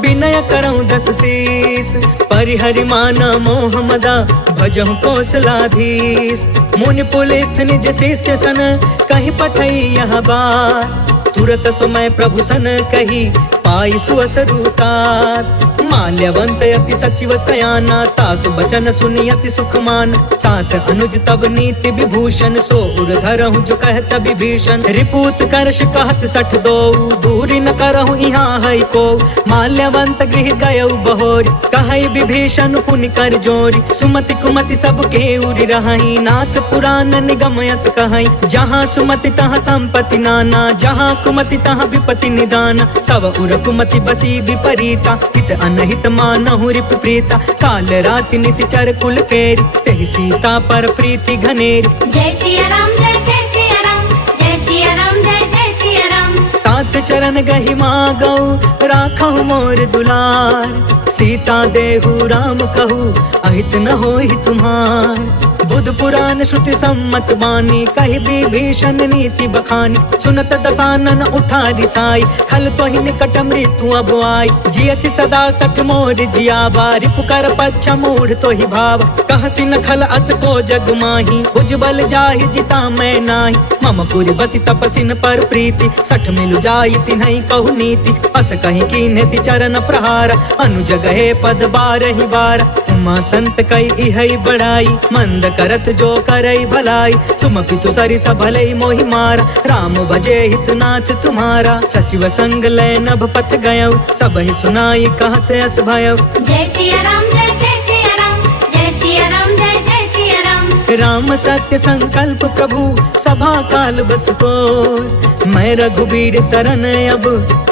विनय करऊं 10 शीस। परिहरि माना मोह मदा भजहु कौशलाधीश। मुनि पुलिस निज शिष्य सन कहीं पठई यह बात। तुरत समय प्रभु सन कही पाई सुअसरुतात। माल्यवंत अति सचिव सयाना तासु बचन सुनि अति सुखमान। तात अनुज तब नीति विभूषण सो उर धरहु जो कहत विभीषण। रिपूत करश कहत 62 दूरी न करहु यहाँ है को। माल्यवंत गृह गयउ बहोरी कहई विभीषण पुनि कर जोरी। सुमति कुमति सब के उरि रहई नाथ पुराण निगम यस कहई। जहाँ सुमति तहाँ संपत्ति नाना जहाँ कुमति तहाँ विपत्ति निदान। तब उर कुमति बसी विपरीता हित अनहित मानहु रिपु प्रीता। काल राति निशिचर कुल केरी तेहि सीता पर प्रीति घनेरी। जय सिया राम जय जय सिया राम जय सिया राम जय जय सिया राम। तात चरण गहि मागौ राखहु मोर दुलार। सीता देहु राम कहू अहित न होहि तुम्हार। बुध पुराण श्रुति सम्मत बानी कहि विभीषण नीति बखानी। सुनत दसानन उठा रिसाई खल तो ही निकट मृत्यु अब आई। जियसि सदा सठ मोर जियावा रिपुकर पच्छ मूढ़ तो ही भाव। कहसि न खल अस को जग माही उज्जवल जाहि जिता मैं नाही। मम पुर बसि तपसिन पर प्रीति सठ मिलु जाई तिन्हई कहु नीति। अस कहीं कीन्हे चरण प्रहार अनुज गहे पद बारहि बार। उमा संत कई इहई बढ़ाई मंद करत जो करई भलाई। तुम पितु सरिस भलई मोहि मारा राम भजे हितनाथ तुम्हारा। सचिव संग लय नभ पथ गयौ सबहि सुनाई कहत अस भयौ। जय सिया राम जय जय सिया राम जय सिया राम जय जय सिया राम। राम सत्य संकल्प प्रभु सभा काल बस तोर। मैं रघुबीर शरण अब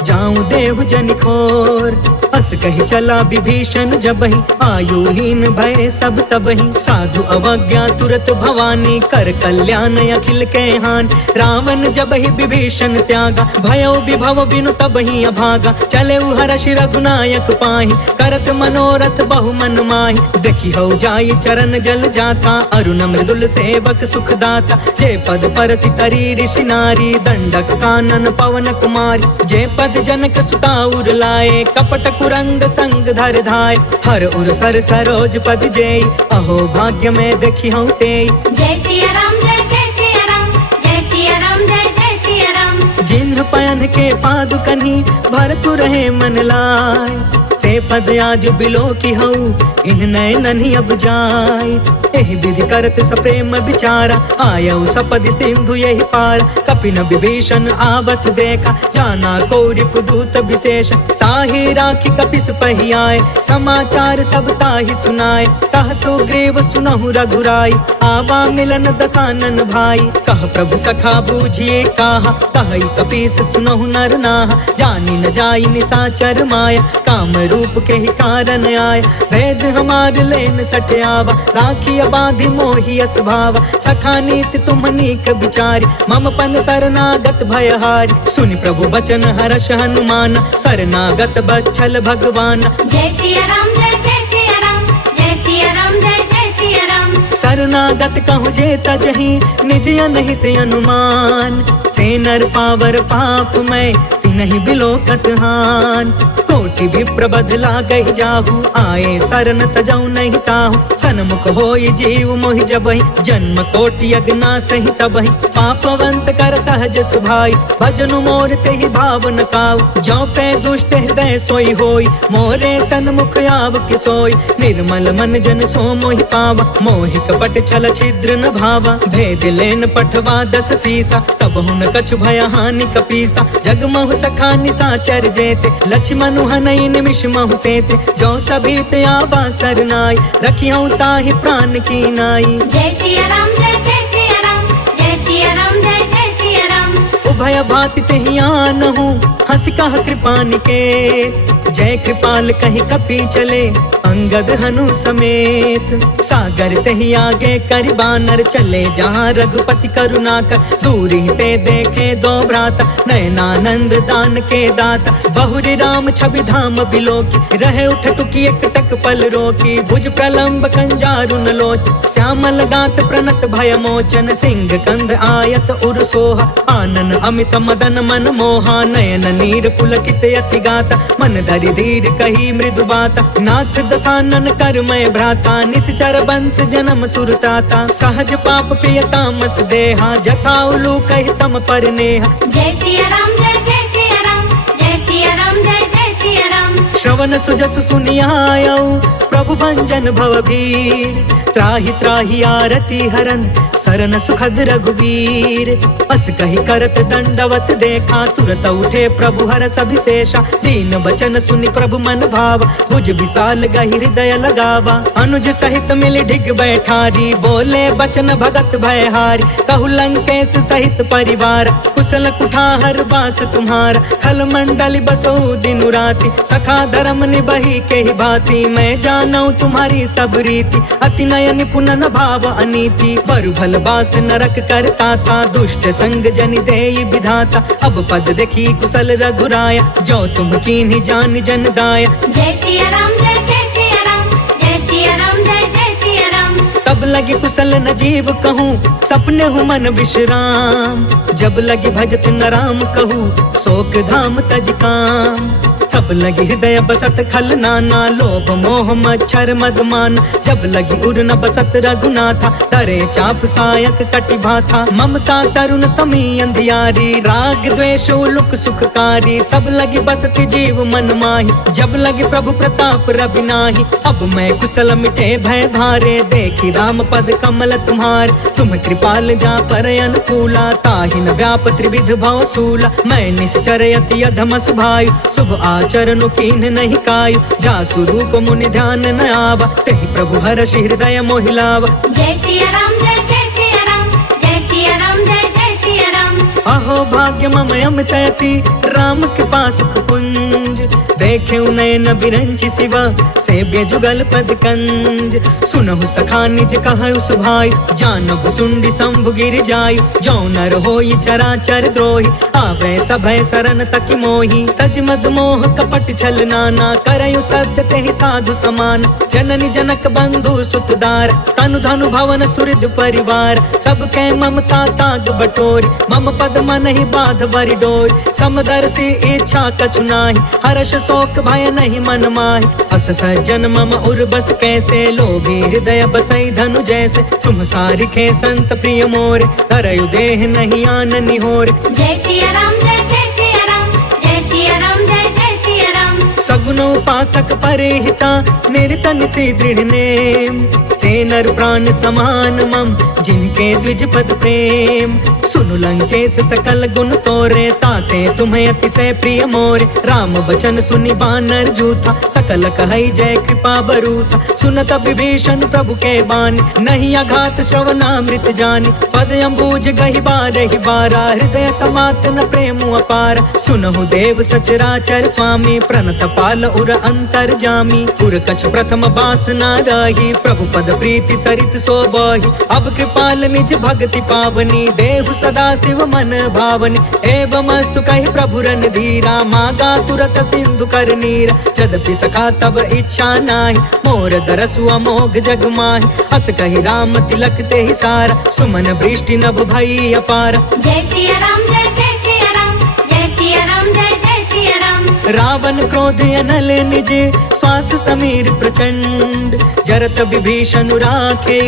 जाऊं देव जन खोर। अस कहि चला विभीषण जबहि आयुहीन भय सब तबहि। साधु अवज्ञा तुरत भवानी कर कल्याण अखिल के हान। रावण जबहि विभीषण त्यागा भयो विभव बिनु तबहि अभागा। चले हर्ष रघुनायक पाहि करत मनोरथ बहु मन माहि। देखि हो जाई चरण जल जाता अरुण शार्दुल सेवक सुखदाता, जय पद परसि तरी ऋषि नारी, दंडक कानन पवन कुमारी, जय पद जनक सुता उर लाए, कपट कुरंग संग धर धाय, हर उर सर सरोज पद जेई, अहो भाग्य में देखी हूँ तेई। जय सिया राम जय सिया राम, जय सिया राम जय सिया राम। जिन्ह पयन के पादुकनी भरतु रहे मन लाय, ते पद आज बिलो की हऊ इन नयन ही अब जाय। एहि विधि करत सप्रेम विचारा, आयऊ सपदि सिंधु यही पार, कपिन विभीषण आवत देखा, जाना कौरिप दूत विशेष, ताहि राखी कपिस पहियाए, समाचार सब ताहि सुनाए, कह सुग्रीव सुनहु रघुराई, आवा मिलन दसानन भाई, कह प्रभु सखा बूझिए काहा, कहि कपीस सुनहु नर नाहा, जानी न जाई निसाचर माया, काम रूप के ही कारण आय, वेद हमार लेन सठयावा, राखी बाधि मोहि अस भावा, सखा नीति तुम नीक विचारी, मम पन शरणागत भयहारी, सुनि प्रभु बचन हर्ष हनुमान, शरणागत बच्छल भगवान। जय सिया राम जय सिया राम, जय सिया राम जय सिया राम। शरणागत कहु जे तजहि निज अनहित अनुमान, ते नर पावर पाप मैं नहीं बिलोकत हान, कोटि विप्र बदला गई जाहू, आए शरण तजऊ नहीं ताहू, सन्मुख होई जीव मोहि जबहि, जन्म कोटि अग्ना सही तबहि, पापवंत कर सहज सुभाई, भजनु मोर तेहि भाव न काऊ, जो पे दुष्ट हृदय सोई होई, मोरे सन्मुख आव के सोई, निर्मल मन जन सो मोहि पावा, मोहि कपट छल छिद्र न भावा, भेद लेन पठवा 10 सीसा, तब हुन कछु भय हानि कपीसा, जगमहु सखा निसाचर जेते, लक्ष्मण हनई निमिष महु तेते, जो सभी ते आवा सरनाई, रखियौ ताहि प्राण की नाई। जय सिया राम जय सिया राम, जय सिया राम जय सिया राम। उभय भाति तेहि आनहु, हंस कह कृपा निकेत, जय कृपाल कहि कपि चले, अंगद हनु समेत, सागर तेहि आगे करि बानर चले, जहाँ रघुपति करुणा कर, दूरी ते देखे दो भ्राता, नयनानंद दान के दाता, बहुरी राम छवि धाम बिलोकी, रहे उठ टुकी एक टक पल रोकी, भुज प्रलंब कंजारुन लोच, श्यामल गात प्रणत भय मोचन, सिंह कंध आयत उर सोहा, आनन अमित मदन मन मोहा, नयन नीर पुलकित अति गाता, मन धरि धीर कही मृदु बाता, नाथ दसानन कर मैं भ्राता, निश्चर वंश जन्म सुरताता, सहज पाप प्रिय तामस देहा, जथा उलू कहि तम पर नेहा। जय सिया राम जय सिया राम, जय सिया राम जय सिया राम। श्रवण सुजसु सुनियायऊ प्रभु भंजन भवभीर, त्राहि त्राहि आरती हरन सरन सुखद रघुवीर, अस कहि करत दंडवत देखा, तुरत उठे प्रभु हरष अभिषेषा, दीन बचन सुनि प्रभु मन भावा, भुज विशाल गहि हृदय लगावा, अनुज सहित मिल ढिग बैठारी, बोले बचन भगत भयहारी, कहु लंकेश सहित परिवार, कुशल कुठार बास तुम्हारा, खल मंडल बसो दिन राति, सखा धर्म निबही के ही भांति, मैं जानऊ तुम्हारी सब रीति, अति नय निपुण न भाव अनीति, बरु भल बास नरक करता था, दुष्ट संग जनि देई विधाता, अब पद देखी कुशल रघुराया, जो तुम कीन्ही जान जन दाया। जय सिया राम जय सिया राम, जय सिया राम जय सिया राम। तब लगी कुशल न जीव कहूँ, सपने हूँ मन विश्राम, जब लगी भजत न राम कहूँ, शोक धाम तज काम, तब लगी हृदय बसत खल नाना, लोभ मोह मच्छर मदमान, जब लगी उर न बसत रघुनाथा, तरे चाप सायक कटि भाथा, ममता तरुण तमी अंधियारी, राग द्वेष उलुक सुखकारी, तब लगी बसत जीव मन माही, जब लगी प्रभु प्रताप रवि नाही, अब मैं कुशल मिटे भय भारे, देखी राम पद कमल तुम्हार, तुम कृपाल जा पर अनुकूला, ताहि न व्याप त्रिविध भव सूला, मैं निश्चर अति अधम सुभायु, शुभ आचरण कीन्ह नहीं कायु, जासु रूप मुनि ध्यान न आवा, तेहि प्रभु हर्षि हृदय मोहिलावा। जय सिया राम जय सिया राम, जय सिया राम जय सिया राम। अहो भाग्य मम अमितयति राम कृपा सुख पुंज। देखे नयन बिरंचि शिवा सेव्य जुगल पद कंज। सुनहु सखा निज कहु सुभाई जानब सुंडी शंभु गिर जाय। जो नर होई चराचर द्रोही आवे सभय सरन तकि मोही। तज मद मोह कपट छल नाना करयु सद्य तेहि साधु समान। जननी जनक बंधु सुतदार तनु धनु भवन सुहृद परिवार। सबके ममता ताग बटोरी मम पद मन ही बाध बरि डोरी। समदर्शी इच्छा कछु नाही हर्ष शोक भय नहीं मन माहि। अस सज्जन मम उर्बस कैसे लोभी हृदय बसई धनु जैसे। तुम सारिखे संत प्रिय मोरे करयु देह नहीं आन निहोरे। जय सिया राम जय जय सिया राम जय सिया राम जय जय सिया राम। सगुन उपासक परिहिता निरत नीति दृढ़ नेम। ते नर प्राण समान मम जिनके द्विज पद प्रेम। सुनु लंकेश सकल गुण तोरे ताते तुम्हें अतिशय प्रिय मोरे। राम बचन सुनि बानर जूथा सकल कहई जय कृपा बरूथा। सुनत विभीषण प्रभु के बानी नहीं अघात श्रवणामृत जानी। पद अम्बुज गहि बारहि बारा हृदय समात न प्रेम अपार। सुनहु देव सचराचर स्वामी प्रणत पाल उर अंतर जामी। उर कछ प्रथम बास न रही प्रभु पद प्रीति सरित सोबहि। अब कृपाल निज भक्ति पावनी देहु सदा शिव मन भावनी। एवं अस्तु कहि प्रभु रन धीरा मागा तुरत सिंधु कर नीरा। यद्यपि सखा तब इच्छा नाही मोर दरसु अमोघ जग माहि। हस कहि राम तिलक तेहि सारा सुमन वृष्टि नभ भई अपार। जय सिया राम जय जय सिया राम जय सिया राम जय जय सिया राम। रावण क्रोध अनल निज श्वास समीर प्रचंड। जरत विभीषण राखे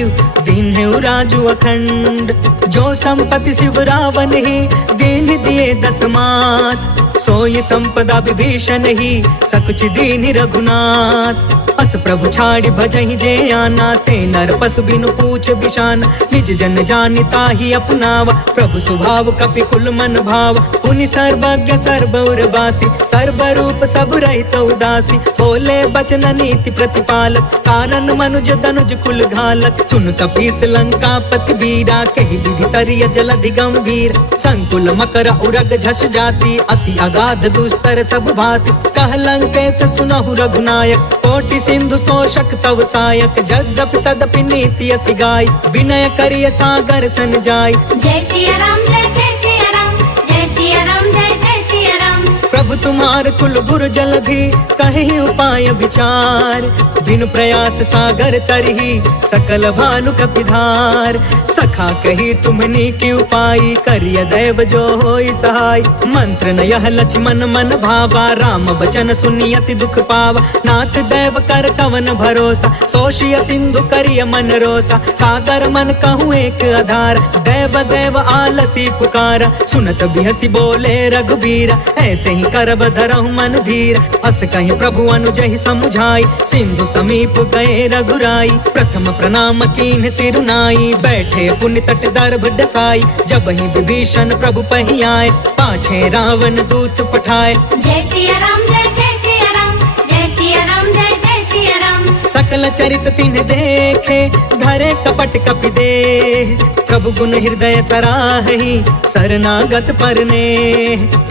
दीन्हु राजु अखंड। जो संपत्ति शिव रावण ही दीन दिए दस मात। सोई संपदा विभीषण ही सकुच दीन रघुनाथ। अस प्रभु छाड़ी भजहि जे आना ते नर पशु बिनु पूछ बिशाना। निज जन जानिता ही अपनावा प्रभु स्वभाव कपि कुल मन भाव। पुनि सर्वज्ञ सर्वौर बासी सर्वरूप सब रहित उदासी। बोले बचन नीति प्रतिपालक कारण मनुज तनुज कुल घालक। सुन कपीस लंका पति बीरा कहि विधि तरिय जलधि गंभीर। संकुल मकर उरग झस जाति अति अगाध दुस्तर सब भाति। कह लंकेश सुनहु रघुनायक कोटि सिंधु शोषक तव सायक। जद्यपि तदपि नीति असि गाय विनय करिय सागर सन जाय। जय सिया राम जय जय सिया राम जय सिया राम जय जय सिया राम। प्रभु तुम्हार कुल गुरु जलधि कहि उपाय विचार। बिनु प्रयास सागर तरही सकल भानु कपिधार। सखा कही तुमनी की उपाय करिय दैव जो होई सहाय। मंत्र न यह लक्ष्मण मन भावा राम बचन सुनियति दुख पावा। नाथ दैव कर कवन भरोसा सोशिय सिंधु करिय मन रोसा। कागर मन कहूँ एक आधार दैव दैव आलसी पुकारा। सुनत बिहसी बोले रघुबीरा ऐसे ही करब धरहु मन धीरा। अस कहीं प्रभु अनुजहि समुझाई सिंधु समीप गए रघुराई। प्रथम प्रणाम कीन्ह सिरुनाई बैठे पुण्य तट दर्भ डसाई। जब ही विभीषण प्रभु पहि आए पाछे रावण दूत पठाए। जय सिया राम जय जय सिया राम जय सिया राम जय जय सिया राम। सकल चरित तिन्ह देखे धरे कपट कपि देह। प्रभु गुण हृदय सराहि शरणागत परने।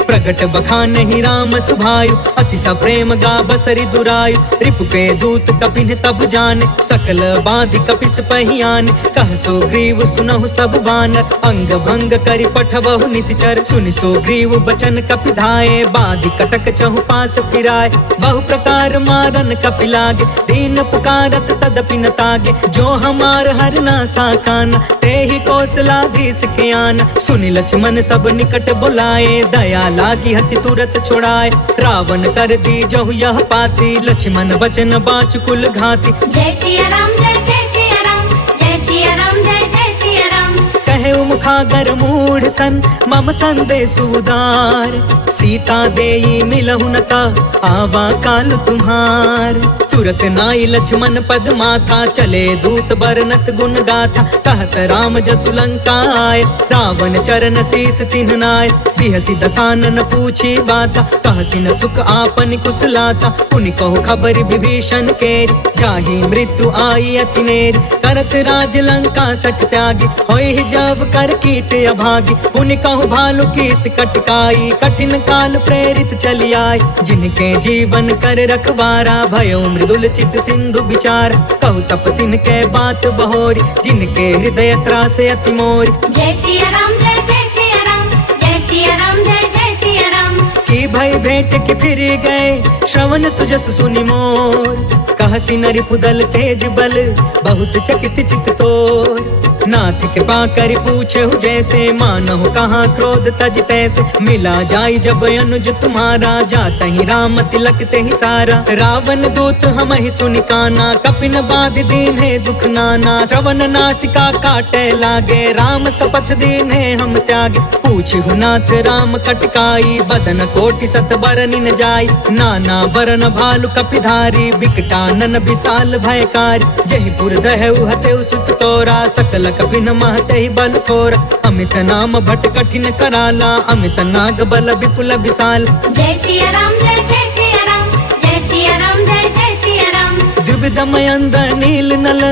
प्रगट बखानहि राम सुभायु अति सप्रेम गा बसरि दुरायु। रिपु के दूत कपिन तब जाने सकल बाधि कपिस पहियाने। कह सो ग्रीव सुनहु सब बानर अंग भंग करि पठबहु निशिचर। सुनि सो ग्रीव बचन कपि धाये बाधि कटक चहु पास फिराए। बहु प्रकार मारन कपि लागे दीन पुकारत तदपि न तागे। जो हमार हर ना साकाना तेहि कौशलाधीश के आना। सुनि लक्ष्मण सब निकट बुलाए दया लागी हसी तुरत छोड़ाए। रावण कर दी जहु यह पाती लक्ष्मण वचन बाच कुल घाती। जय सिया राम जय जय सिया राम जय सिया राम जय जय सिया राम। कहे मुखागर मूढ़ सन मम संदेश उदार। सीता देई मिलहु न ता आवा काल तुम्हार। तुरत नाई लक्ष्मण पद माथा चले दूत बरनत गुण गाथा। कहत राम जसु लंका आए रावण चरण शीस तिन्ह नाय। बिहसी दसानन पूछी बाता कहसी न सुख आपन कुशलाता। पुनि कहो खबर विभीषण केरी जाहि मृत्यु आई अति नेरी। करत राज लंका सठ त्यागी होई जब कर की कीट अभागी। पुनि कहु भालु कीस कटकाई, कठिन काल प्रेरित चली आए। जिनके जीवन कर रखवारा, भयो मृदुल चित सिंधु विचार। कहु तपसिन के बात बहोरी, जिनके हृदय त्रास अति मोरी। जय सिया राम जय जय सिया राम, जय सिया राम जय जय सिया राम। की भय भेंट के फिर गए, श्रवण सुजस सुनि मोर। कहसी नरि पुदल तेज बल, बहुत चकित चित तोर। नाथ कृपा करि पूछहु जैसे, मानहु कहाँ क्रोध तज तैसे। मिला जाई जब अनुज तुम्हारा, जातहि राम तिलक तेहि सारा। रावण दूत हमहि सुनि काना, कपिन बाध दीन्हे दुख नाना। श्रवण नासिका काटे लागे, राम शपथ दीन्हे हम त्यागे। पूछहु नाथ राम कटकाई, बदन कोटि सत बरनि न जाई। नाना वरन भालु कपिधारी, बिकटानन विशाल भयकारी। जहि पुर दहु हतेउ सुत तोरा, सकल कपिन महते बल थोरा। अमित नाम भट कठिन कराला, अमित नाग बल विपुल विशाल। जय सिया राम जय जय सिया राम, जय सिया राम जय जय सिया राम। द्विविधमय अंध नील नल,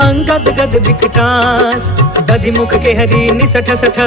अंगद गद विकटास। दधि मुख के हरि निसठ सठ,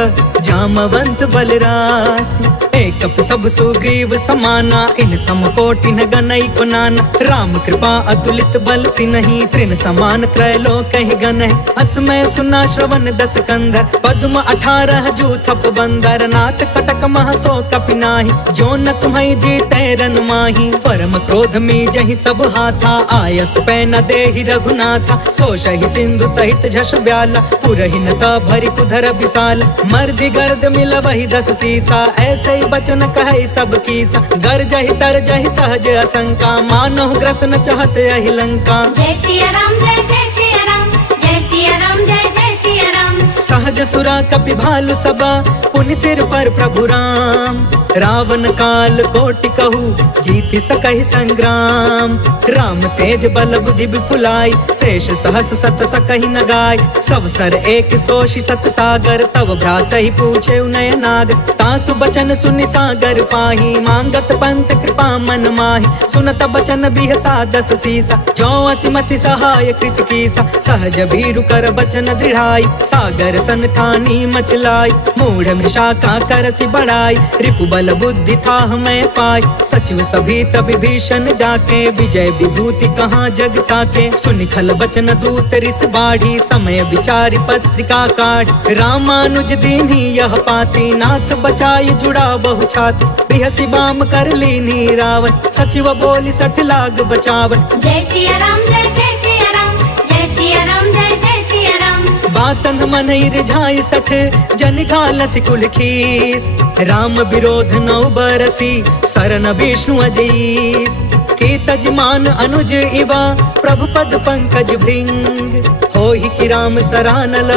जामवंत बलरास। एक सब सुग्रीव समाना, इन सम कोटि न गनई को नाना। राम कृपा अतुलित बल तिन्हि, तृण समान त्रैलोक ही गनहि। असमय सुना श्रवण दस कंधर, पद्म 18 जूथप बंदर। नाथ कटक मह सो कपि नाही, जो न तुम्हि जीते रन माही। परम क्रोध में जहि सब हाथा, आयस पै न देहि रघुनाथा। सोषहि सिंधु सहित झस ब्याला, पुरहि न भरि कुधर विशाल। मर्दि गर्द मिलवहि 10 सीसा, ऐसे ही बचन कहे सब कीसा। गरजहि तरजहि सहज असंका, मानहु ग्रसन चहत यहि लंका। जय सिया राम जय जय सिया राम, जय सिया राम जय जय सिया राम। सहज सुरा कपि भालु सबा, पुनि सिर पर प्रभु राम। रावण काल कोटि कहू, जीति सकहि संग्राम। राम तेज बल बुद्धि विपुलाई, शेष सहस सत सकहि न गाय। सब सर एक सोषि सत सागर, तब भ्रात ही पूछे उनय नाग। तासु बचन सुनि सागर पाही, मांगत पंत कृपा मन माही। सुनत बचन बिहसा 10 सीसा, जो असिमति सहाय कृत कीसा। सहज भीरु कर बचन दृढ़ाई, सागर सन ठानी मचलाई। मूढ़ मृषा का करसि बढ़ाई, रिपु बल बुद्धि था मैं पाई। सचिव सभी तब भीषण जाके, विजय विभूति कहाँ जग ताके। सुनि खल बचन दूत रिस बाढ़ी, समय विचारि पत्रिका काढ़ी। रामानुज दीन्ही यह पाती, नाथ बचाई जुड़ा बहु छाती। बिहसी बाम कर लीनी रावण, सचिव बोली 60 लाग बचावन। जय सिया राम जय जय सिया राम, जय सिया राम जय जय सिया राम। बातंग मनहि रिझाई 60, जन घालसि कुल खीस। राम विरोध 9 बरसी, शरण विष्णु अजीस। की तजमान अनुज इवा, प्रभु पद पंकज भृंग। होहि कि राम सरानल,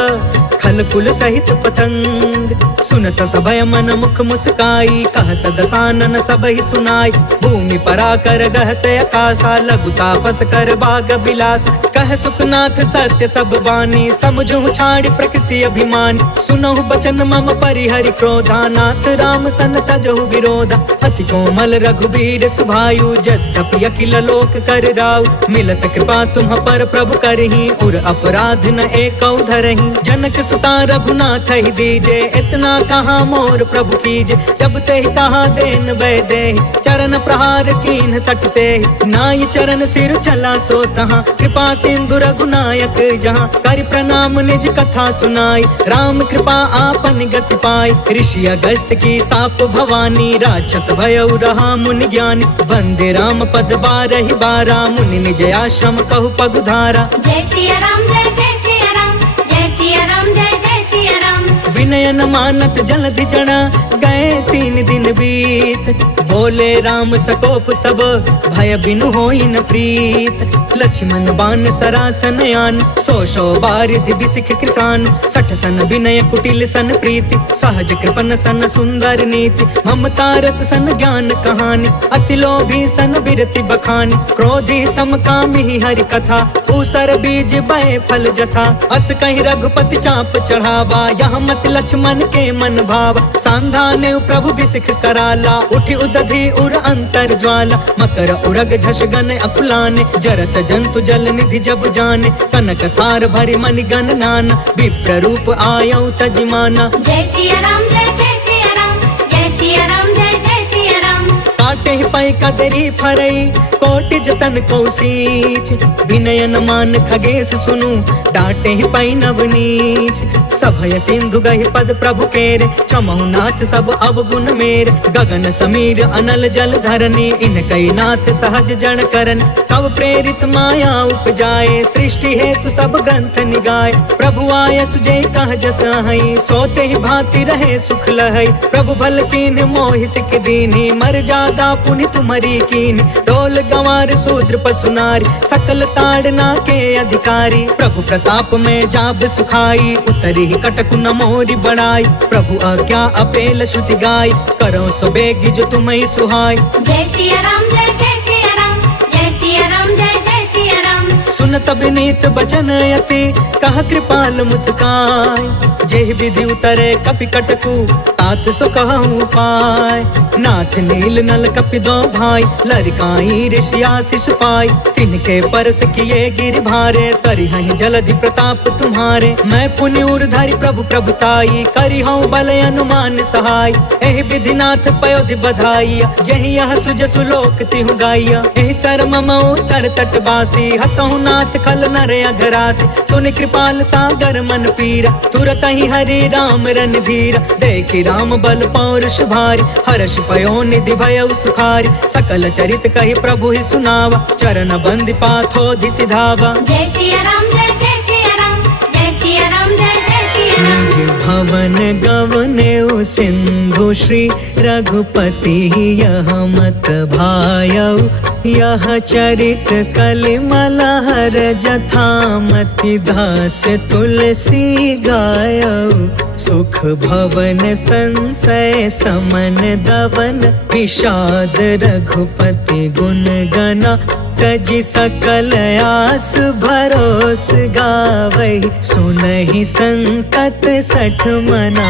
खल कुल सहित पतंग। सुनत सभय मन मुख मुस्काई, कहत दसानन सबहि सुनाई। भूमि पराकर गहत आकाशा, लघु तापस कर बाग बिलास। कह सुखनाथ सत्य सब बानी, समझु छाड़ी प्रकृति अभिमानी। सुनहु बचन मम परिहरि क्रोधा, नाथ राम सन तजहु विरोधा। अति कोमल रघुबीर सुभायु, यद्यपि अखिल लोक कर राउ। मिलत कृपा तुम पर प्रभु करही, उर अपराध न एकौ धरही। जनक सुता रघुनाथ ही दीजे, इतना कहाँ मोर प्रभु कीजे। जब ते कहा देन बै दे, चरण प्रहार कीन सटते। नाई चरण सिर चला सो तहाँ, कृपा सिंधु रघुनायक जहाँ। कर प्रणाम निज कथा सुनाई, राम कृपा आपन गति पाई। ऋषि अगस्त की साप भवानी, राक्षस भयउ रहा मुनि ज्ञानी। वंदे राम पद 12 बारा, मुनि निज आश्रम कहु पगुधारा। जय सिया राम जय जय सिया राम, जय सिया राम जय जय सिया राम। विनय न मानत जलधि जड़ा, गए 3 दिन बीत। बोले राम सकोप तब, भय बिनु होई न प्रीत। लक्ष्मण बाण सरासन यान, 100 बारिधि बिसिख कृसान। 60 सन विनय कुटिल सन प्रीति, सहज कृपन सन सुंदर नीति। ममता रत सन ज्ञान कहानी, अति लोभी सन बिरति बखानी। क्रोधी समकामी हरि कथा, ऊसर बीज बय फल जथा। अस कहि रघुपति चाप चढ़ावा, यहाँ मत लक्ष्मण के मन भाव, सांधा ने प्रभु बिसिख कराला, उठी उदधि उर अंतर ज्वाला, मकर उरग झष गन अकुलाने, जरत जंतु जल निधि जब जाने, कनक थार भरि मनि गण नाना, विप्र रूप आयौ तजिमाना। जय सिया राम जय सिया राम, जय सिया राम जय सिया राम। काटे ही पै कदरी फरई, कोटि जतन कौशीच, विनयन मान खगेश सुनु, डांटे ही पै नवनीच। सभय सिंधु गहि पद प्रभु केरे, चमहु नाथ सब अवगुण मेरे, गगन समीर अनल जल धरनी, इन कई नाथ सहज जन करन, तब प्रेरित माया उपजाए, सृष्टि हेतु सब ग्रंथ निगाए, प्रभु आय सुजय कह जस हई, सोते ही भांति रहे सुख लहई, प्रभु भल कीन मोहि सिख दीनी, मर जादा पुनि तुमरी कीन, डोल गंवार शूद्र पशु नारी, सकल ताड़ना के अधिकारी, प्रभु प्रताप में जाब सुखाई, उतरी ही कटक न मोरी बढ़ाई, प्रभु आज्ञा अपेल श्रुति गाय, करो सो बेगी जो तुम्हें सुहाय। जय सिया राम जय सिया राम, जय सिया राम जय सिया राम। सुनत विनीत बचन यति, कह कृपाल मुस्काय, जेहि विधि उतरे कपि कटकु, तात सो कहूँ पाय, नाथ नील नल कपि दो भाई, लरिकाई ऋषि आशीष पाई, तिनके परस किए गिर भारे, तरि हहीं जलधि प्रताप तुम्हारे, मैं पुनि उर्धरि प्रभु प्रभुताई, करि हूँ बल अनुमान सहाय, एहि विधि नाथ पयोधि बधाई, जहि यह सुज सुलोक तिहु गाइया, एहि सर मम उतर तट बासी, हतहु नाथ खल नर अघरासी, सुनि कृपाल सागर मन पीरा, तुरत ही हरि राम रणधीरा, देखि राम बल पौरुष भारी, हर्ष पयो निधि भयउ सुखारी, सकल चरित कहि प्रभु ही सुनावा, चरण बंद पाथोधि सिधावा। जय सिया राम जय सिया राम, जय सिया राम जय सिया राम। निज भवन गवनेउ सिंधु श्री रघुपति, यह मत भायउ, यह चरित कलिमल हर जथामति, दास तुलसी गायउ, सुख भवन संशय समन दवन, विषाद रघुपति गुण गना, तजि सकल आस भरोस गावै, सुनहि संकट सठ मना,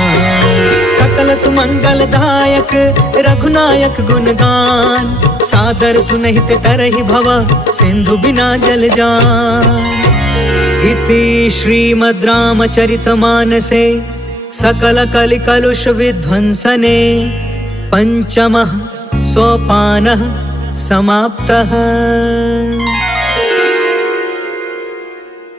सकल सुमंगल दायक रघुनायक गुणगान, सादर सुनहित तरहि भव, सिंधु बिना जल जान। इति श्रीमद् रामचरितमानसे सकल कलि कलुष विध्वंसने, पंचमः सोपानः समाप्तः।